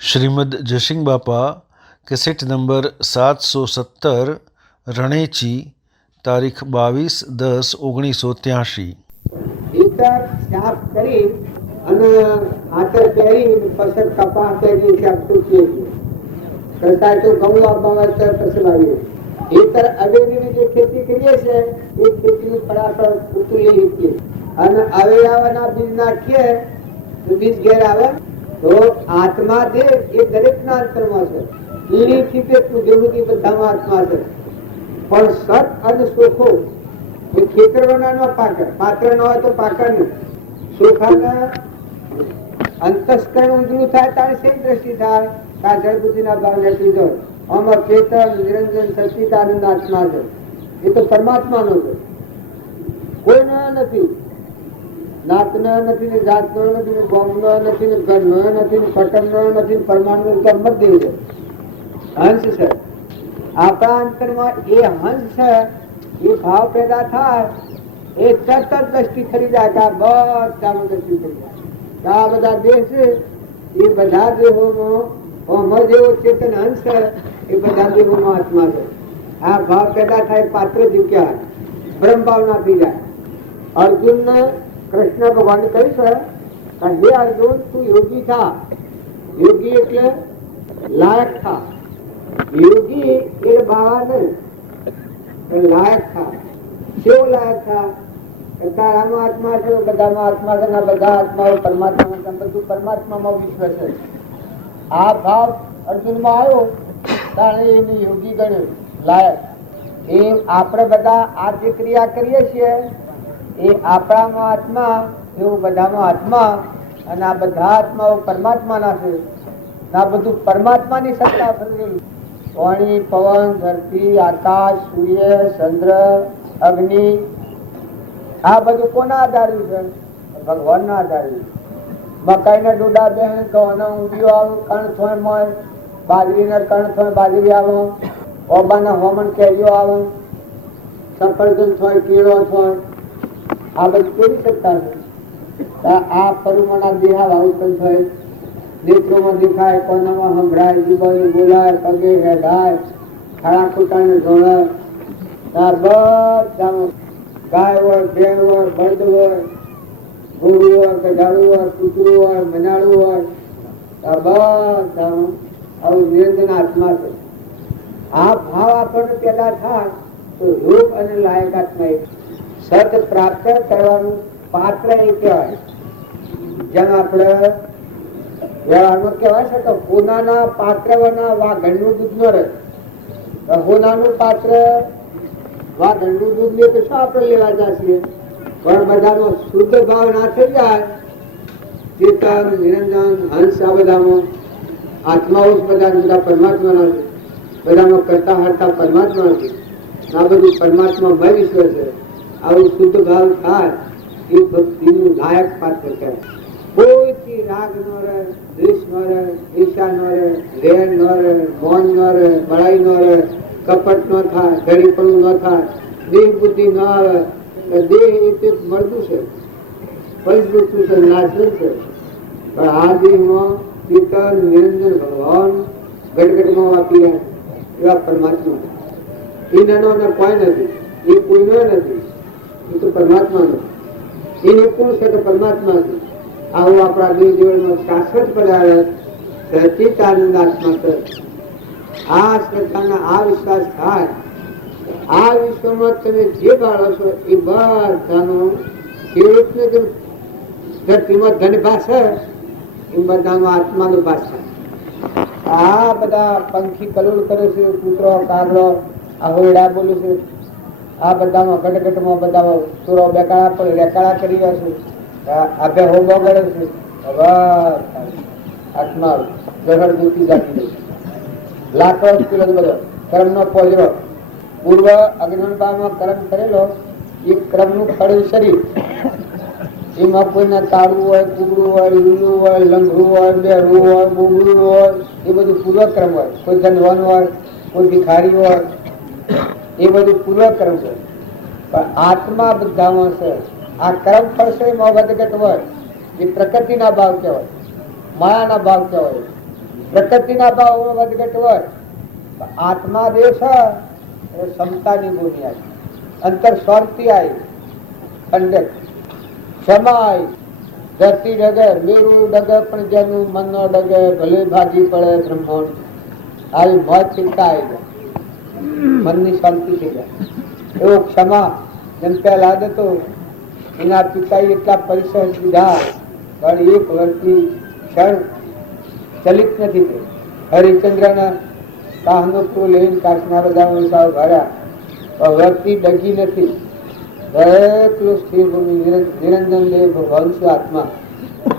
શ્રીમદ જયસિંહ બાપા cassette number 717 રણેચી તારીખ 22/10/1983। ભીતર સાફ કરી અને આતર પહેરી પછી કપાસ પહેરી સાફ તૂટીએ કરતા તો ઘઉં આપવામાં પછી લાવીએ ભીતર અવેરીની જે ખેતી કરીએ છીએ એ ખેતીનું ફળાફળ ઉતરી શકીએ અને અવેરાવાના બીજ નાખીએ તો બીજ ઘેર આવે તો આત્મા છે એ દરેકના અંતરમાં છે ઈડીથી પેટનું જેવું બધામાં આત્મા છે પણ સત અને સુખો એ ખેતરવાના ન પાકે પાત્ર ન હોય તો પાકા નહીં સુખાના અંતસ્કરણ ઉજળું થાય ત્યારે શેની દ્રષ્ટિ થાય કાજળ બુદ્ધિના ભાવ રહેતી જાય આમાં ચેતન નિરંજન સચિદાનંદ આત્મા છે એ તો પરમાત્માનો છે કોઈનો નથી નાતનો નથી ને જાતનો નથી ને ગામનો નથી ને ઘરનો નથી ને પટનનો નથી પરમાણુ મતદેવ છે હંસ છે આપણા અંતરમાં એ હંસ છે એ ભાવ પેદા થાય એ તરત જ દ્રષ્ટિ ખરી જાય કે આ બધાનો દ્રષ્ટિ ખરી જાય આ બધા દેહ છે એ બધા દેહોમાં જેવો ચેતન હંસ છે એ બધા દેહોમાં આત્મા છે આ ભાવ પેદા થાય પાત્ર જીવ્યા બ્રહ્મ ભાવના થઈ જાય અર્જુન ને કૃષ્ણ ભગવાન કહ્યું છે કે હે અર્જુન તું યોગી થા યોગી એટલે લાયક થા યોગી એ બાવા નહીં લાયક થા કેવો લાયક થા તારામાં આત્મા છે બધામાં આત્મા છે બધા આત્માઓ પરમાત્મા બધું પરમાત્મામાં વિશ્વ છે આ ભાવ અર્જુનમાં આવ્યો ત્યારે એને યોગી ગણ્યો લાયક એ આપણે બધા આ જે ક્રિયા કરીએ છીએ એ આપણામાં આત્મા એવું બધામાં આત્મા અને આ બધા આત્માઓ પરમાત્માના છે આ બધું પરમાત્માની સત્તા ફરેલું પાણી પવન ધરતી આકાશ સૂર્ય ચંદ્ર અગ્નિ આ બધું કોના આધાર્યું છે ભગવાનના આધાર્યું મકાઈના ડોડા બેન ઘઉંના ઊંધિયો આવો કણ થોય મોય બાજરીના કણ થોય બાજરી આવો ઓબાના હોમન કેરીઓ આવો સફરજન થોય કીડો થોય આ બધી કેવી સત્તા છે આ પરુમણા દેહા ઉત્પન્ન થાય નેત્રોમાં દેખાય કોનામાં સંભળાય જીભમાં બોલાય પગે હેડાય ખાડા ખૂટાને ધોળાય આ બધામાં ગાય હોય ભેણ હોય બળદ હોય ગોળું હોય ગધાડું હોય કૂતરું હોય મનાડું હોય આ બધામાં આવું નિરંજન આત્મા છે આ ભાવ આપણને પેદા થાય તો યોગ અને લાયક આત્મા સત પ્રાપ્ત કરવાનું પાત્ર એ કહેવાય જેમ આપણે વ્યવહારમાં કહેવાય છે કે હોનાના પાત્રના વાઘણનું દૂધ ન રહે હોનાનું પાત્ર વાઘણનું દૂધ લે તો શું આપણે લેવા જઈએ પણ બધાનો શુદ્ધ ભાવ ના થઈ જાય ચેતન નિરંજન હંસ આ બધામાં આત્માઓ બધા પરમાત્માના છે બધામાં કરતા હરતા પરમાત્મા છે આ બધું પરમાત્મા વિશ્વ છે આવું શુદ્ધ ભાવ થાય એ ભક્તિનું લાયક પાત્ર કહેવાય કોઈથી રાગ ન રહે દ્વેષ ન રહે ઈર્ષા ન રહે લેર ન રહે મૌન ન રહે બળાઈ ન રહે કપટ ન થાય ઘડીપણું ન થાય દેહ બુદ્ધિ ન આવે દેહ એ તે મળતું છે પંચભૂતું છે નાશવંત છે પણ આ દેહમાં ચેતન નિરંજન ભગવાન ગટગટમાં વાપી રહ્યા એવા પરમાત્મા એ નાનો ને કોઈ નથી એ કોઈનો નથી એ તો પરમાત્મા નથી એને કોણ છે કે પરમાત્મા છે આવું આપણા બે જીવનમાં શાશ્વત પડાવે સચિદાનંદ આત્મા છે આ શ્રદ્ધાના આ વિશ્વાસ થાય આ વિશ્વમાં તમે જે બાળો છો એ બધાનો ખેડૂતને જેમ ધરતીમાં ધન ભાષે એ બધામાં આત્માનો ભાષા આ બધા પંખી કલોલ કરે છે કૂતરો કાગડો આ હોયડા બોલે છે આ બધામાં ગટગટમાં બધા સુરો બેકાળા પણ રેકાળા કરી રહ્યા છે આપે હોમો કરે છે આત્મા જહર દૂતી જાતી લાખો કિલો બધો કર્મનો પોજરો પૂર્વ અગ્નિભાવમાં કર્મ કરેલો એ ક્રમનું ફળ્યું શરીર એમાં કોઈને તાળું હોય કુબડું હોય લીલું હોય લંઘરું હોય બેરું હોય બુગડું હોય એ બધું પૂર્વક્રમ હોય કોઈ ધનવાન હોય કોઈ ભિખારી હોય એ બધું પૂર્વક્રમ છે પણ આત્મા બધામાં છે આ કર્મ ફળ છે વધઘટ હોય એ પ્રકૃતિના ભાવ કહેવાય માયાના ભાવ કહેવાય પ્રકૃતિના ભાવમાં વધઘટ હોય, આત્મા દેહ છે એ ક્ષમતાની ભૂમિ આવી, અંતર શાંતિ આવી, ઠંડક, ક્ષમા આવી, ધરતી ડગે, મેરુ ડગે પણ જેનું મન નો ડગે, ભલે ભાગી પડે બ્રહ્માંડ, આવી મોજ ચિંતા આવી જાય, મનની શાંતિ થઈ જાય. એવો ક્ષમા જેમ પહેલા હતો, એના પિતાએ એટલા પરિસર દીધા પણ એક વર્ષથી ક્ષણ ચલિત નથી થઈ. હરિચંદ્રના કાહનો લઈને કાશના બધા વિશાળ ભર્યા, વ્યક્તિ ડગી નથી. દરેક સ્થિર ભૂમિ નિરંજન દેવ ભગવાન છે આત્મા,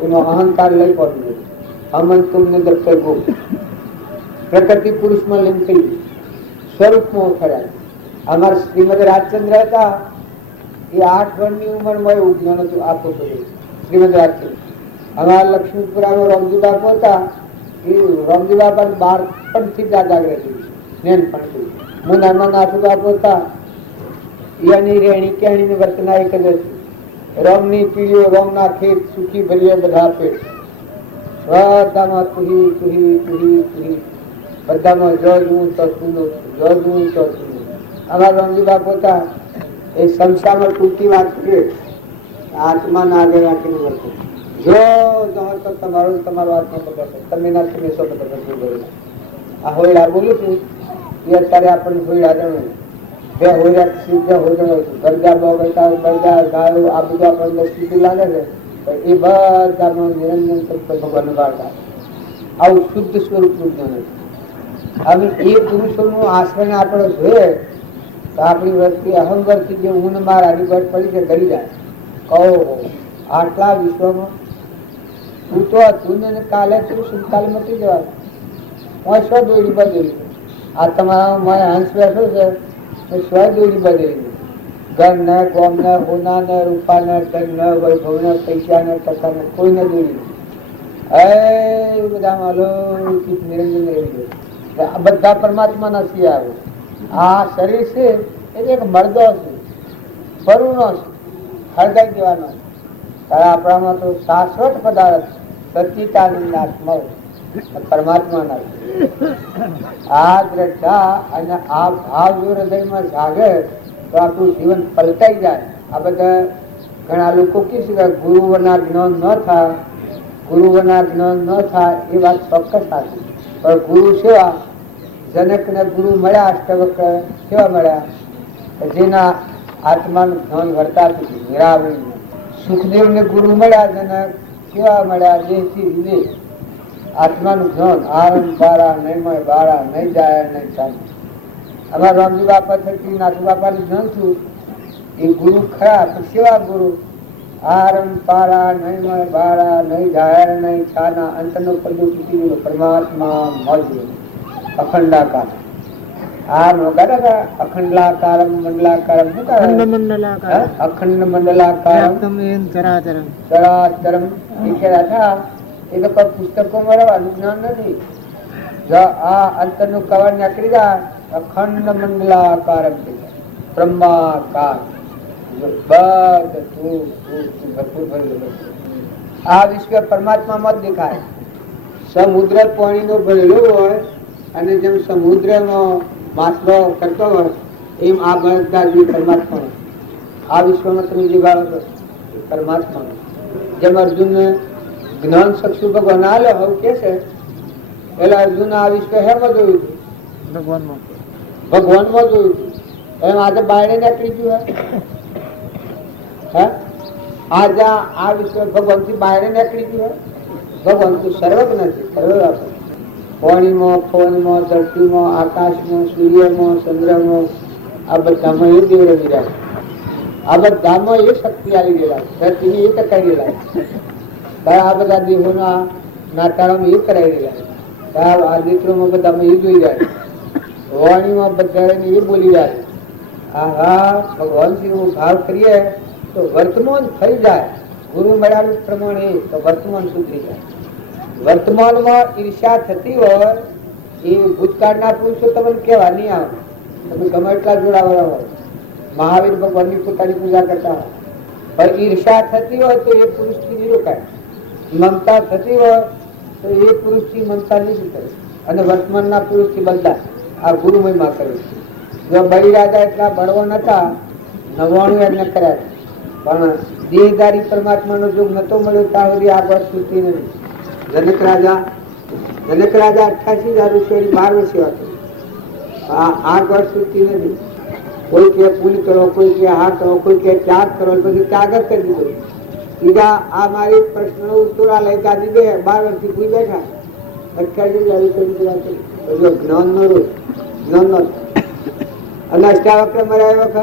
એનો અહંકાર લઈ પહોંચ્યો. અમન તુમને દફતર ગો પ્રકૃતિ પુરુષમાં લીન થઈ ગઈ, સ્વરૂપમાં ખર્યા. અમારા શ્રીમદ રાજચંદ્ર હતા, એ 8 વર્ષની ઉંમરમાં એવું જ્ઞાન હતું આપો તો શ્રીમદ રાજચંદ્ર. અમારા લક્ષ્મીપુરામાં રામજી બાપુ હતા, એ રામજી બાપા 12 થી જાગૃત નેનપણથી. મુનામાં નાથુ બાપુ હતા, એની રેણી કેણી વર્તના એક જ હતી. રમની પીળીઓ, રમના ખેત, સુખી ભરીએ બધા પેટ, બધામાં તુહી તુહી તુહી તુહી, બધામાં જો જું તો સુનો, જો જું તો સુનો. અમારા રામજી બાપુ હતા, એ સંસારમાં ટૂંકી વાત કરીએ, આત્માના આગળ રાખીને વર્તે. જો તો તમારો તમારો આત્મા પકડશે, તમે ના તમે સો પકડ. આ હોયડા બોલું છું એ અત્યારે આપણને હોયડા જણાવ્યું. બે હોયડા સીધા હોયડા ગરગા બગડતા બળગા ગાયો આ બધું આપણને સ્થિતિ લાગે છે, પણ એ બધામાં નિરંજન તત્વ ભગવાન વાળતા. આવું શુદ્ધ સ્વરૂપનું જ્ઞાન છે. હવે એ પુરુષોનું આશ્રય આપણે જોઈએ તો આપણી વસ્તી અહંકારથી જે ઊન મારાની બળ પડી છે કરી જાય. કહો આટલા વિશ્વમાં તું તો હતું ને કાલે તું સુનકાલ મટી જવા, હું સ્વ દોડી બદલી. આ તમારા મને હંસ બેઠો છે, સ્વ દોડી બદલી. ઘર ને ગોમ ને હોના ને રૂપા ને ધન ને વૈભવ ને પૈસા ને ટકા ને કોઈ ને દોડી. એ બધા અલૌકિક નિરંજન રહી ગયો. આ બધા પરમાત્મા નથી આવે. આ શરીર છે એ એક મરદો છે, પરુનો છે, હળગાઈ દેવાનો. આપણામાં તો શાશ્વત પદાર્થ સચિતાનંદ આત્મા પરમાત્મા. આ દ્રષ્ટા અને આ ભાવ જો હૃદયમાં જાગે તો આપણું જીવન પલટાઈ જાય. આ બધા ઘણા લોકો કે છે ગુરુઓના જ્ઞાન ન થાય, ગુરુઓના જ્ઞાન ન થાય, એ વાત ચોક્કસ સાચી. પણ ગુરુ સેવા, જનક ને ગુરુ મળ્યા, અષ્ટવક્ર કેવા મળ્યા, જેના આત્માનું જ્ઞાન વર્તા સુધી નિરાવરણ. સુખદેવ ને ગુરુ મળ્યા, જનક કેવા મળ્યા, દેહથી વિદેહ આત્માનું જ્ઞાન, આરંભ બારા નયમય બારા નહીં જાય નહીં ચાલે. અમારા રામજી બાપા થકી નાથુ બાપાનું જ્ઞાન છું, એ ગુરુ ખરા, પણ સેવા ગુરુ આરંભ પારા નયમય બારા નહીં જાય નહીં છાના, અંતનો પલ્લુ તૂટી ગયો પરમાત્મા મોજ અખંડાકાર. આ નોગાડા અખંડલાકારમ મંડલાકારમ શું કારણ? અખંડ મંડલાકારમ ચરાચરમ લખેલા હતા. એ તો કોઈ પુસ્તકોમાં રહેવાનું જ્ઞાન નથી. જો આ અંતરનું કવર નીકળી જાય, અખંડ મંડલાકારમ થઈ જાય, બ્રહ્માકાર બધું ભરપૂર ભરેલું. આ વિશ્વ પરમાત્મામાં જ દેખાય. સમુદ્ર પાણીનો ભરેલો હોય અને જેમ સમુદ્રમાં માછલો કરતો હોય એમ આ બધા જે પરમાત્મા, આ વિશ્વમાં તમે જે ગાળો છો એ પરમાત્મા. જેમ અર્જુનને જ્ઞાન ચક્ષુ ભગવાન આલે હવે કે છે, પેલા અર્જુન આ વિશ્વ હેમાં જોયું હતું? ભગવાનમાં જોયું હતું. એમ આજે બાયણે નીકળી ગયું હે? આજે આ વિશ્વ ભગવાન થી બાયણે નીકળી ગયું હે? ભગવાન તો સર્વજ્ઞ છે, સર્વવ્યાપક. પાણીમાં, પવનમાં, ધરતીમાં, આકાશમાં, સૂર્યમાં, ચંદ્રમાં, આ બધામાં એ દેવ રમી રહ્યા. આ બધામાં એ શક્તિ આવી ગયેલા, ધરતીની એ ટકાઈ ગયેલા. આ બધા દેહોના નાતાળામાં એ કરાવી ગયેલા. આ દીકરોમાં બધામાં એ જોઈ જાય, વાણીમાં બધા એ બોલી જાય. હા ભગવાન શ્રી ભાવ કરીએ તો વર્તમાન થઈ જાય. ગુરુ મળ્યાનું પ્રમાણે તો વર્તમાન સુધરી જાય. વર્તમાનમાં ઈર્ષા થતી હોય એ ભૂતકાળના પુરુષો તમને કેવા નહીં આવે. તમે ગમે એટલા જોડાવાળા હોય, મહાવીર ભગવાનની પોતાની પૂજા કરતા હોય, પણ ઈર્ષા થતી હોય તો એ પુરુષથી નહીં રોકાય. મમતા થતી હોય તો એ પુરુષથી મમતા નહીં કરે અને વર્તમાનના પુરુષથી બધા આ ગુરુ મહિમા કરે છે. જો બલિરાજા એટલા બળવાન હતા, 99 યજ્ઞ કર્યા, પણ દેહધારી પરમાત્માનો જોગ નતો મળ્યો ત્યાં સુધી આ વાત છૂટતી નથી. જનક રાજા 88,000 ઋષિઓની 12 સેવા કરી, આ વાત છૂટતી નથી. કોઈ કે પુલ કરો, કોઈ કે આ કરો, કોઈ કે ત્યાગ કરો, પછી ત્યાગ જ કરી દીધો. બીજા આ મારી પ્રશ્ન ઉત્તરા લઈ ગાદી દે 12 વર્ષથી ભૂઈ બેઠા 28,000 ઋષિઓની જ્ઞાન નો રોજ જ્ઞાન નો અને અષ્ટાવક્ર મર્યા વખત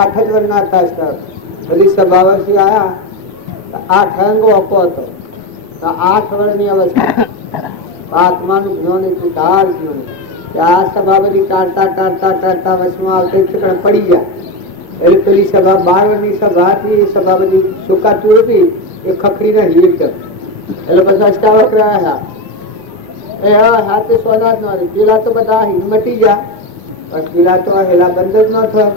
8 જ વર્ષના હતા. અષ્ટાવક્ર બધી સભાવાસી આવ્યા, 8 અંગો આપો હતો, 8 વર્ષની અવસ્થા. આત્માનું જ્ઞાન એટલું ગાઢ જ્ઞાન કે આ સભા બધી ટાળતા વચમાં આવતા પડી ગયા. એટલે પેલી સભા 12 વર્ષની સભા હતી, એ સભા બધી સુકાતું હતી, એ ખખડી નહીં એકદમ. એટલે પછી અષ્ટાવક્ર આવ્યા, એ હાથે સોના જ ન પેલા તો બધા હિંમતી ગયા, પણ પેલા તો હેલા બંધ જ ન થયો.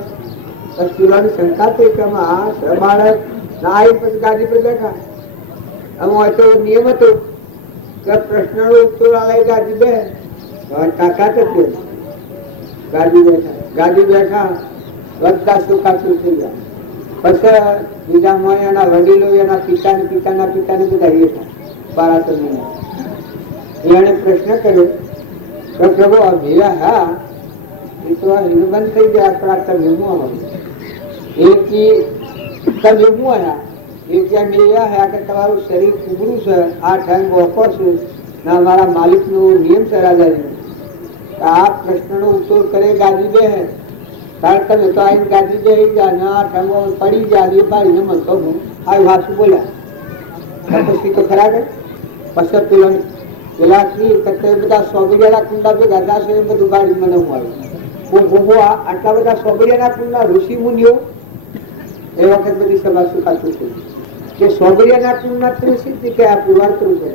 પછી પેલાની શંકા થઈ કે આ બાળક ના આવી, પછી ગાડી પર બેઠા. આમાં તો નિયમ હતો કે પ્રશ્ન ઉત્તર લઈ ગાડી બે તાકાત જ ગાડી બેઠા બધા સુખાસુર થઈ ગયા. પછી બીજા માં એના વડીલો, એના પિતાના બધા હતા બારાસર. એને પ્રશ્ન કર્યો કે પ્રભુ આ ભેરા હા એ તો આ બંધ થઈ ગયા, પણ આ તમે હું આવ્યા એ ત્યાં મેળ્યા હે કે તમારું શરીર ઉગડું છે, આ ઠંગ ઓપો છું ના મારા માલિક નો નિયમ છે રાજાજી, આ પ્રશ્નનો ઉત્તર કરે ગાદી બે હે, કારણ તમે તો આવીને ગાદી બે ગયા ને આ ઠંગો પડી ગયા એ પાડીને મનતો હું આવી વાસુ બોલ્યા. પછી તો ખરા કે પછી પેલા બધા સોગડિયાના કુંડા ભેગા થશે એ બધું ગાડી મને હું આવ્યું. આટલા બધા સોગડિયાના કુંડા ઋષિ મુનિઓ એ વખત બધી સભા સુખાતું થઈ કે સોગડિયાના કુંડના સિદ્ધિ કે આ પુરવાર કરવું પડે.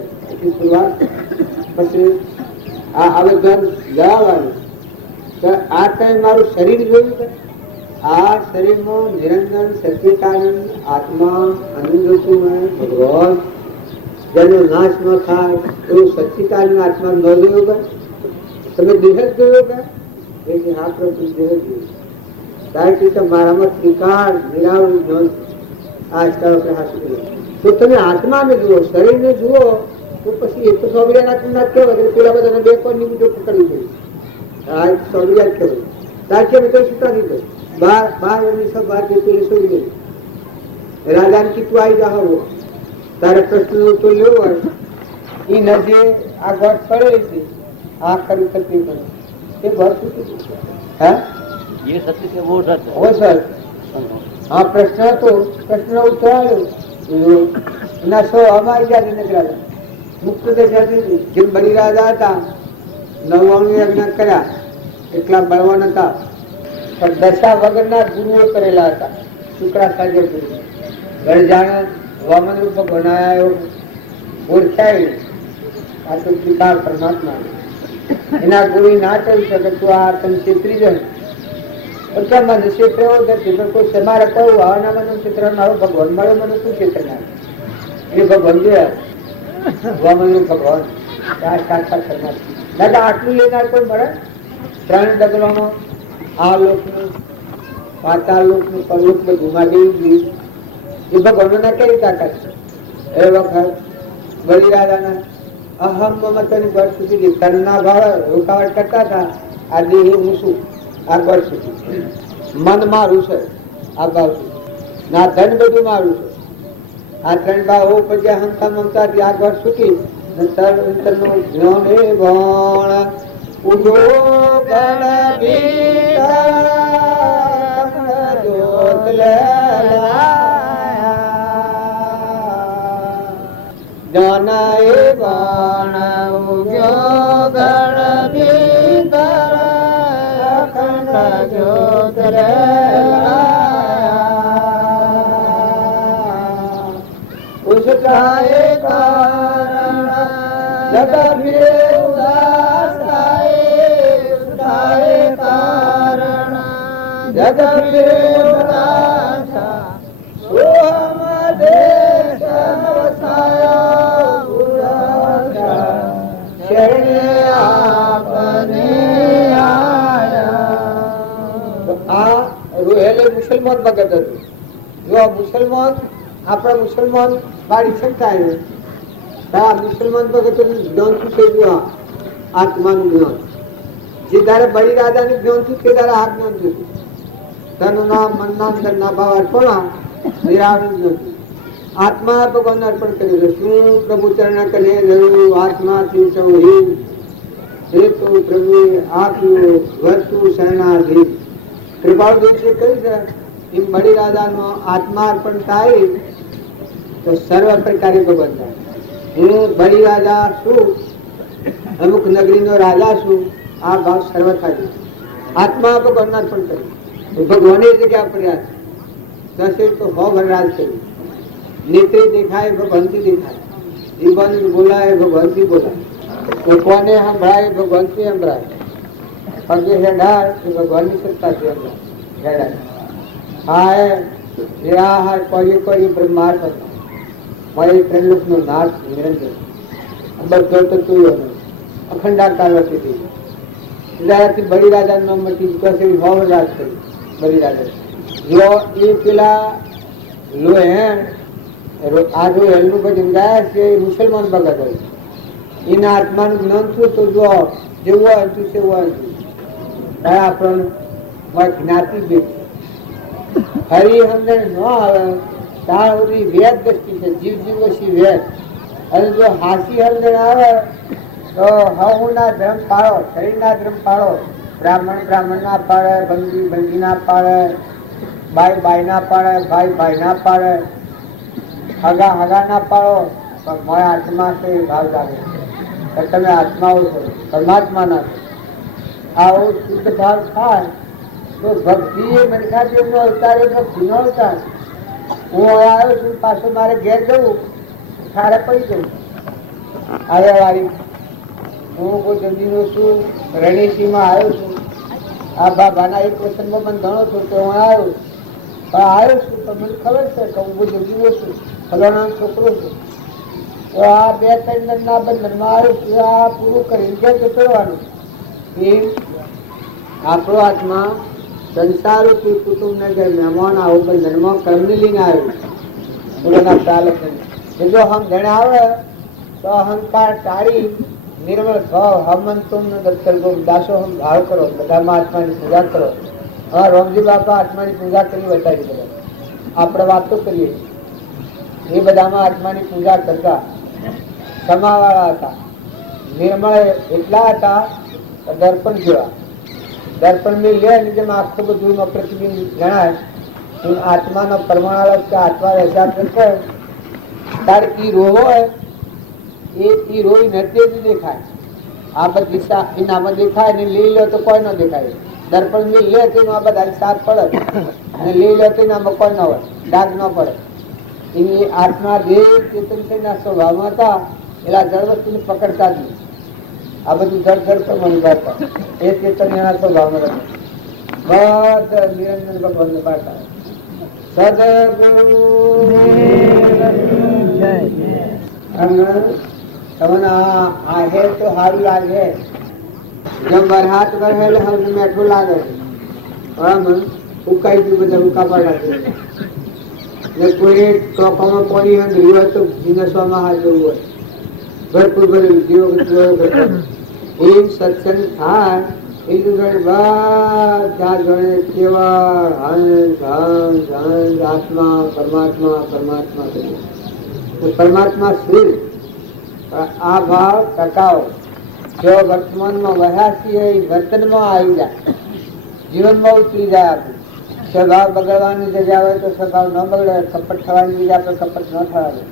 પુરવાર પછી આ હવે ઘર જવાનું તો આ ટાઈમ મારું શરીર જોયું કે આ શરીરમાં નિરંજન સચ્ચિદાનંદ આત્મા અનંતમય ભગવાન જેનો નાશ ન થાય એવું સચ્ચિદાનંદ આત્મા ન જોયો કે તમે દેહ જ જોયો કે હા પ્રભુ દેહ જોયું. કારણ કે મારામાં ત્રિકાળ નિરાવરણ જ્ઞાન આ અષ્ટાવક્ર હાંસુ કર્યું. તો તમે આત્માને જુઓ, શરીરને જુઓ, તો પછી એક તો સોગડિયાના કુંડા કહેવાય, પેલા બધાને બે કોણની મુજબ પકડવી પડે. આ સોગડિયા જ કહેવાય. તાર કે તો સુતા દીધો 12 વર્ષની સભા પેલી છોડી ગઈ. રાજાને કીધું આવી જાઓ, તારે પ્રશ્ન ઉત્તર લેવો હોય એ નજે આ ઘટ પડેલી છે, આ ખરી થતી પડે એ ઘર સુધી હા ये सत्य के वो सत्य हो सर. हाँ प्रश्न तो प्रश्न उत्तर આવ્યો ના સો અમારી જાતિ નકરા મુક્ત દશાથી જેમ બલિ રાજા હતા 99 યજ્ઞ કર્યા, એટલા બળવાન હતા, પણ દશા વગરના ગુરુઓ કરેલા હતા. શુક્રાચાર્ય ગુરુ ઘર જાણે વામન રૂપ બનાવ્યો ઓળખાય આ તો પિતા પરમાત્મા એના ગુરુ ના કહી શકે તું આ તમે છેતરી જાય. મને ક્ષેત્ર એવો નથી, કોઈ તમારે કહું આના મને ક્ષેત્ર મારો ભગવાન મળ્યો, મને શું ક્ષેત્ર ના એ ભગવાન જોયા વામન ભગવાન દાદા આટલું લેનાર કોઈ મળે 3 ડગલામાં આ લોકનું પાતાળ લોકનું પરલોક બધું દેવી એ ભગવાનોના કેવી તાકાત છે. એ વખત બલિરાજાના અહમ મમતાની ઘર સુધી તનના ભાવે રોકાવટ કરતા હતા. આ દેહ હું શું આ ઘર સુધી મન મારું છે, આ ભાવ ના ધન બધું મારું છે. આ 3 ભાવ પછી અહંતા મમતાથી આ ઘર સુખી નું જ્ઞાન એ ભણ ઉજો ગણ જ્ઞાન એ ભણ ઉજો ગણ જ્યોત ઉસકાએ કારણ જગત ઉદાસ થાય, ઉસકાએ કારણ જગત ઉદાસ સોહમ દેશ વસાયો ઉદાસ શરણે આપને આયા. તો આ રોહેલે મુસલમાન ભગત હતું. જો આ મુસલમાન આપણા મુસલમાન પાડી શકતા આ મુસલમાન ભગત જ્ઞાન શું છે? જો આત્માનું જ્ઞાન જે તારે બળી રાજાનું જ્ઞાન થયું તે તારે આ જ્ઞાન થયું. તનું નામ મન નામ તન ના ભાવ અર્પણ નિરાવરણ જ્ઞાન. આત્મા ભગવાન અર્પણ કર્યું છે. શું પ્રભુ ચરણ કરે જરૂર આત્માથી સૌ હિત હે તો પ્રભુ આપ્યું વર્તુ શરણાધીન. કૃપાળુ દેવજી કહ્યું છે એમ બળી રાજાનો આત્મા અર્પણ થાય તો સર્વ પ્રકારે ભગવાન થાય. હું બળી રાજા છું, અમુક નગરીનો રાજા છું, આ ભાવ સર્વ થાય. આત્મા ભગવાન અર્પણ કર્યું. ભગવાને જગ્યા પડ્યા દસે તો હો ભરરાજ કર્યું. નેત્રે દેખાય ભગવાનથી દેખાય, જીવન બોલાય ભગવાનથી બોલાય, કોને સંભળાય ભગવાનથી સંભળાય, પગે હેડાય એ ભગવાનની સત્તાથી હેડાય. હાય નિરા હાય કોઈ કોઈ બ્રહ્માર્થ હતો મારી ત્રિલોકનો નાથ નિરંજન બધો તો તું અખંડાકાર હતી. ત્યારથી બળી રાજા નામ મટી હોવ રાજ કર્યું. બળી રાજા જો એ પેલા લોહેણ આ જો એલનું ભજન ગાયા છે એ મુસલમાન ભગત હોય. એના આત્માનું જ્ઞાન થયું તો જો જેવું હોય તું સેવું હોય કયા પણ જ્ઞાતિ ભેદ હરી સમજણ ન આવે ત્યાં સુધી વેદ દ્રષ્ટિ છે. જીવ જીવોશી વેદ. અને જો હાસી સમજણ આવે તો હું ના ધર્મ પાળો, શરીર ના ધર્મ પાળો. બ્રાહ્મણ બ્રાહ્મણ ના પાડે, બંદી બંદી ના પાડે, બાઈ બાઈ ના પાડે, ભાઈ ભાઈ ના પાડે, હગા હગા ના પાડો. પણ મારા આત્મા છે એ ભાવ જાગે તો તમે આત્માઓ છો, પરમાત્મા ના છો. આવો શુદ્ધ ભાવ થાય તો ભક્તિ એ મનખાદેવ નો અવતાર એ ભક્તિ નો અવતાર. હું આવ્યો છું પાછો મારે ઘેર જવું ઠારે પડી જવું આવ્યા વાળી. હું કોઈ જલ્દીનો છું, રણેશીમાં આવ્યો છું. આ બાબાના એક વચનમાં મને ગણો છું તો હું આવ્યો પણ આવ્યો છું તો મને ખબર છે કે હું બહુ જલ્દીનો છું, ફલાણા છોકરો છું. તો આ બે ત્રણ ના બંધનમાં આવ્યો છું. આ પૂરું કરીને ઘેર જતો રહેવાનું. એ આપણો આત્મા સંસારરૂપી કુટુંબને જે મહેમાન આવું બંધનમાં કર્મ લઈને આવ્યું ચાલક. જો હમ જણે આવે તો અહંકાર ટાળી નિર્મળ ભાવ હમન તુમ દત્તર ગો દાસો હમ ભાવ કરો. બધામાં આત્માની પૂજા કરો. હા રોમજી બાપા આત્માની પૂજા કરી બતાવી બધા. આપણે વાતો કરીએ એ બધામાં આત્માની પૂજા કરતા સમાવાળા હતા. નિર્મળ એટલા હતા દર્પણ જેવા. દર્પણ મેં લે જેમ આખું બધું પ્રતિબિંબ જણાય આત્માનો પરમાણુ કે આત્મા વૈસા કરે તારે ઈ રો હોય એ રોઈ નથી જ દેખાય. આ બધી એનામાં દેખાય ને લઈ લો તો કોઈ ન દેખાય. દર્પણ મેં લે તો આ બધા સાફ પડે અને લઈ લો તો એનામાં કોઈ ન હોય, ડાઘ ન પડે. એની આત્મા દેહ ચેતન સ્વભાવમાં હતા એટલે જળ વસ્તુને પકડતા જ નહીં. આ બધું જળ જળ પર અનુભવતા એ ચેતન એના સ્વભાવમાં રહે. બધા નિરંજન ભગવાન પાડતા સદગુરુ તમને आहे તો સારું લાગે. જેમ વરસાદ વરસે એટલે તમને મેઠું લાગે. બરાબર ઉકાઈ ગયું બધા ઉકા પડાશે ને કોઈ ટોકામાં પાણી હંધર્યું હોય તો જીનસવામાં હાથ જવું હોય ભરપૂર ભરેલું જીવો એમ સત્સંગ થાય એ બધા જોડે કેવળ હંસ હંસ હંસ આત્મા પરમાત્મા પરમાત્મા કરીએ પરમાત્મા શ્રી આ ભાવ ટકાવો. જો વર્તમાનમાં વહ્યા છીએ એ વર્તનમાં આવી જાય, જીવનમાં ઉતરી જાય. આપણું સ્વભાવ બગડવાની જગ્યા હોય તો સ્વભાવ ન બગડે. કપટ થવાની જગ્યા પર કપટ ન થવા દે.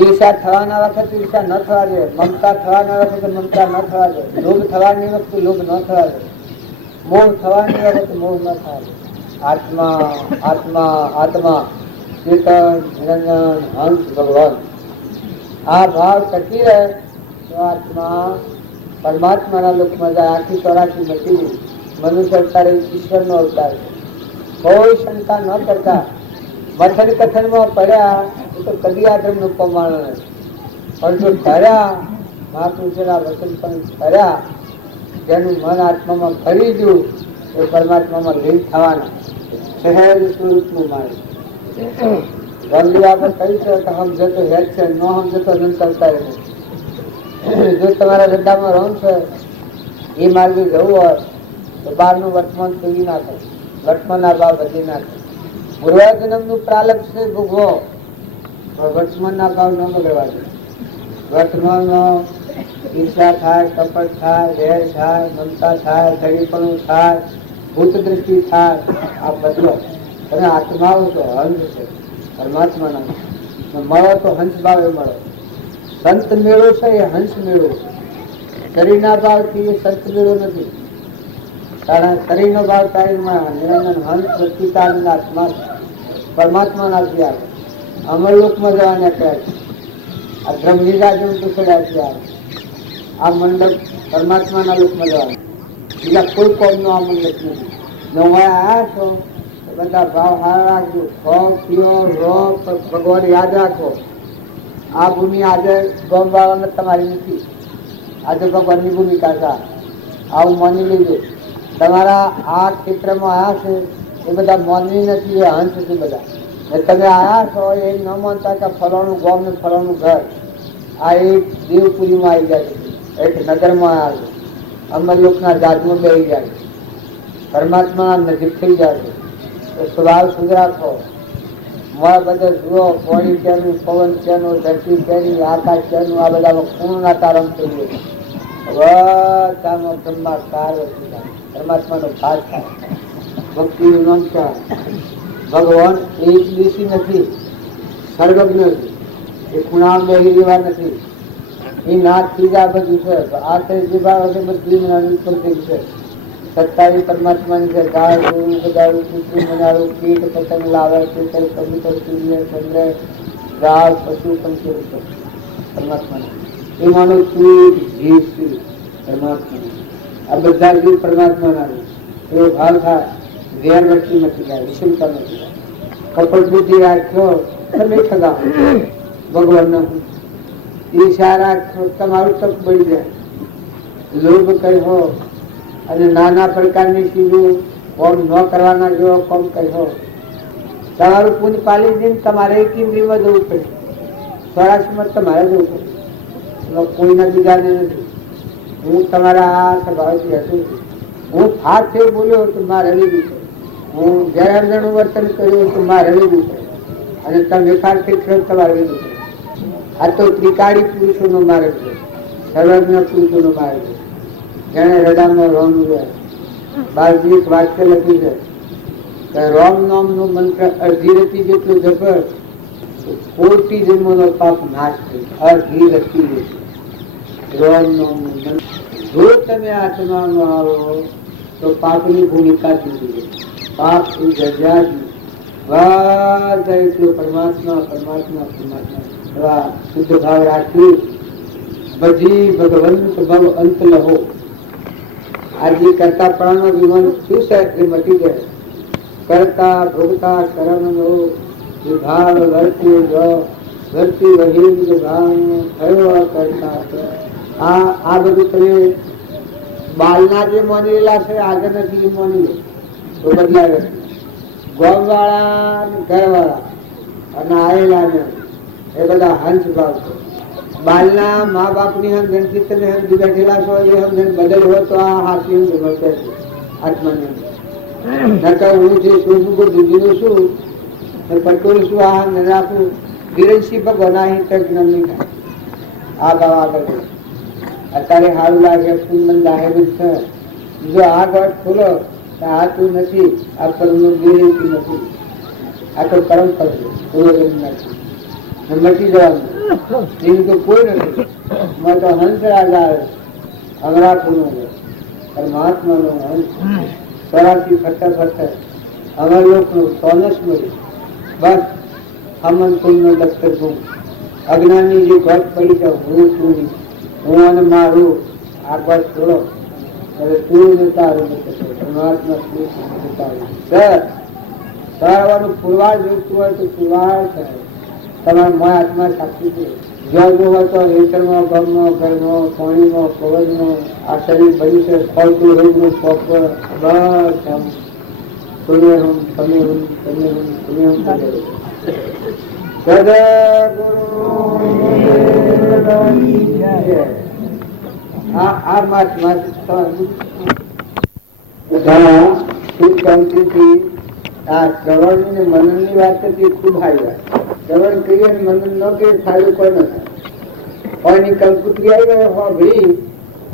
ઈર્ષા થવાના વખતે ઈર્ષા ન થવા દે. મમતા થવાના વખતે મમતા ન થવા દે. લોભ થવાની વખતે લોભ ન થવા દે. મોહ થવાની વખતે મોહ ન થવા દે. આત્મા આત્મા આત્મા ચેતન નિરંજન હંસ ભગવાન આ ભાવ ટકી રહે તો આત્મા પરમાત્માના લોકમાં જાય. આખી 84 મટી ગઈ. મનુષ્ય અવતાર ઈશ્વરનો અવતાર છે. કોઈ શંકા ન કરતા મથન કથનમાં પડ્યા એ તો કદી આ ધર્મનું પ્રમાણ નથી. પણ જો ધર્યા મહાપુરુષોના વચન પણ કર્યા, જેનું મન આત્મામાં ભરી ગયું એ પરમાત્મામાં લીન થવાના સહેજ સ્વરૂપનું મારે. ગંદી આપણે કહી છે કે સમજે તો હેત છે, ન સમજે તો ન ચાલતા રહે. જો તમારા ગड्ढામાં રહું છે એ માર્ગે જવું હોય તો બહારનું વર્તમાન તોડી નાખો, વર્તમાનના ભાવ વધી નાખો. પૂર્વજન્મનું પ્રાલબ્ધ છે ભોગવો, પણ વર્તમાનના ભાવ ન બગડવા દે. વર્તમાનમાં ઈર્ષા થાય, કપટ થાય, વેર થાય, મમતા થાય, ધડીપણું થાય, ભૂત દ્રષ્ટિ થાય, આ બદલો. તમે આત્માઓ તો હંસ છે પરમાત્માના, મળો તો હંસ ભાવે મળો. સંત મેળો છે એ હંસ મેળો છે. શરીરના ભાવથી એ સંત મેળો નથી. કારણ શરીરનો ભાવ તારીમાં નિરંજન હંસ સચ્ચિદાનંદ આત્મા પરમાત્માના છે. આવે અમરલોકમાં જવાને કહે છે. આ બ્રહ્મનિરાજન પૂછડ્યા છે. આવે આ મંડપ પરમાત્માના લોકમાં જવાનું, બીજા કોઈ કોમનો આ મંડપ નથી. નવા આવ્યા છો તો બધા ભાવ હારા રાખજો. ખો પીઓ રો ભગવાન યાદ રાખો. આ ભૂમિ આજે ગોમવાળાને તમારી નથી, આજે ભગવાનની ભૂમિકા છે. આવું માની લેજો. તમારા આ ક્ષેત્રમાં આવ્યા છે એ બધા માનવી નથી, એ હંસ છે બધા. તમે આવ્યા છો એ ન માનતા કે ફલાણું ગામ ને ફલાણું ઘર. આ એક દેવપુરીમાં આવી જાય છે, એક નગરમાં આવે છે, અમરલોકના જાતમાં બેસી જાય છે, પરમાત્માના નજીક થઈ જાય છે. તો સ્વભાવ શુદ્ધ રાખો. બધે જુઓ, પાણી ક્યાંનું, પવન ક્યાંનું, ધરતી ક્યાંની, આકાશ ક્યાંનું, આ બધામાં ખૂણના તારમ કરીએ. બધામાં બ્રહ્માકાર પરમાત્માનો ભાગ થાય. ભક્તિનું નામ છે. ભગવાન એક દેશી નથી, સર્વજ્ઞ છે. એ ખૂણામાં બેસી રહેવા નથી. એ નાથ ત્રીજા બધું છે. આ જીભા વગર બધું ઉપર થઈ છે. સત્તાવી પરમાત્માની છે. ગાય ગોરું બધારું કૂતરું મનારું, કીટ પતંગ લાવે, ખેતર કબૂતર સૂર્ય ચંદ્ર ગાય પશુ પંખી પરમાત્માના. એ માનો તું જીવ છું પરમાત્મા. આ બધા જીવ પરમાત્માના એવો ભાવ થાય. વેર વચ્ચે નથી જાય, વિષમતા નથી જાય. કપટ બુદ્ધિ રાખ્યો તમે ઠગાવો ભગવાનના. ઈર્ષા રાખો તમારું તપ બળી જાય. લોભ કહો અને નાના પ્રકારની ચીજો કોમ ન કરવાના જેવો કોમ કહો. તમારું પુણ્ય પાલી દઈને તમારે એક ઇન્દ્રિયમાં જવું પડે, સ્વરાશમાં તમારે જવું પડે. કોઈના બીજાને નથી. હું તમારા આ સ્વભાવથી હતું. હું હાથ બોલ્યો તો મારે લેવું પડે. હું ગેરજણું વર્તન કર્યું તો મારે લેવું પડે. અને તમે ખારથી તમારે લેવું પડે. આ તો ત્રિકાળી પુરુષોનો માર્ગ છે, સર્વજ્ઞ પુરુષોનો માર્ગ છે. જેને હૃદયમાં રોમ રહે. બાળજી એક વાક્ય લખ્યું છે કે રોમ નામનો મંત્ર અડધી રતી જેટલું જબર કોટી જન્મનો પાપ નાશ થયો. અડધી રતી જેટલું રોમ નામનું મંત્ર. જો તમે આત્મામાં આવો તો પાપની ભૂમિકા જુદી છે. પાપ એ જગ્યા બધા એટલું પરમાત્મા પરમાત્મા પરમાત્મા શુદ્ધ ભાવ રાખી ભજી ભગવંત ભવ અંત લહો. આજે કરતા પ્રાણનો વિમાન શું છે એ મટી જાય. કરતા ભોગતા કરમનો વિભાગ વર્તી જો વર્તી વહી વિભાગ થયો કરતા. આ બધું તમે બાલના જે માનેલા છે આગળ નથી માની લે તો બદલાવે. ગોમ વાળા ઘર વાળા અને આવેલા ને એ બધા હંસ ભાવ છે. બાલના મા બાપની સમજણથી તમે સમજી બેઠેલા છો, એ સમજણ બદલ હોય તો આ હાથી મળે છે આત્માને. નકર હું જે શું દૂધીનું શું પટોળ શું આ ન રાખું વિરંશી ભગવાન અહીં તક નહીં થાય. આ ભાવ આગળ અત્યારે સારું લાગે ફૂલમંદ આવેલું છે. જો આ ગોઠ ખોલો તો આ તું નથી, આ કર્મનું વિરંશી નથી, આ તો કર્મ કરશે પૂર્વજન્મ નથી, મટી જવાનું. એનું તો કોઈ નથી. મેં તો હંસ રાજા આવે અમરાપુરનો પરમાત્માનો હંસ સ્વરાથી ફરતા ફરતા અમાર લોકનું સોનસ મળ્યું. બસ અમન કુલનો દફતર હું અજ્ઞાનની જે ગોઠ પડી છે હું છું હું અને મારું આ ગોઠ છોડો. હવે તું ને તારું પરમાત્મા તું તારું સર તારવાનું પુરવાર જોઈતું હોય તો પુરવાર થાય. તમારા મા આત્મા સાક્ષી છે. જ્યાં જો હોય તો હેઠળમાં પગમાં ઘરમાં પાણીમાં પવનમાં આ શરીર ભર્યું છે ફળતું રોગનું પગ બસ આમ તમે હું તમે હું તમે હું તમે હું આ મહાત્મા આ શ્રવણ ને મનન ની વાત હતી ખૂબ સારી વાત. શ્રવણ કરીએ મનન ન કરીએ સારું કોઈ ન થાય. કોઈની કલ્પુત્રી આવી ગયો ભાઈ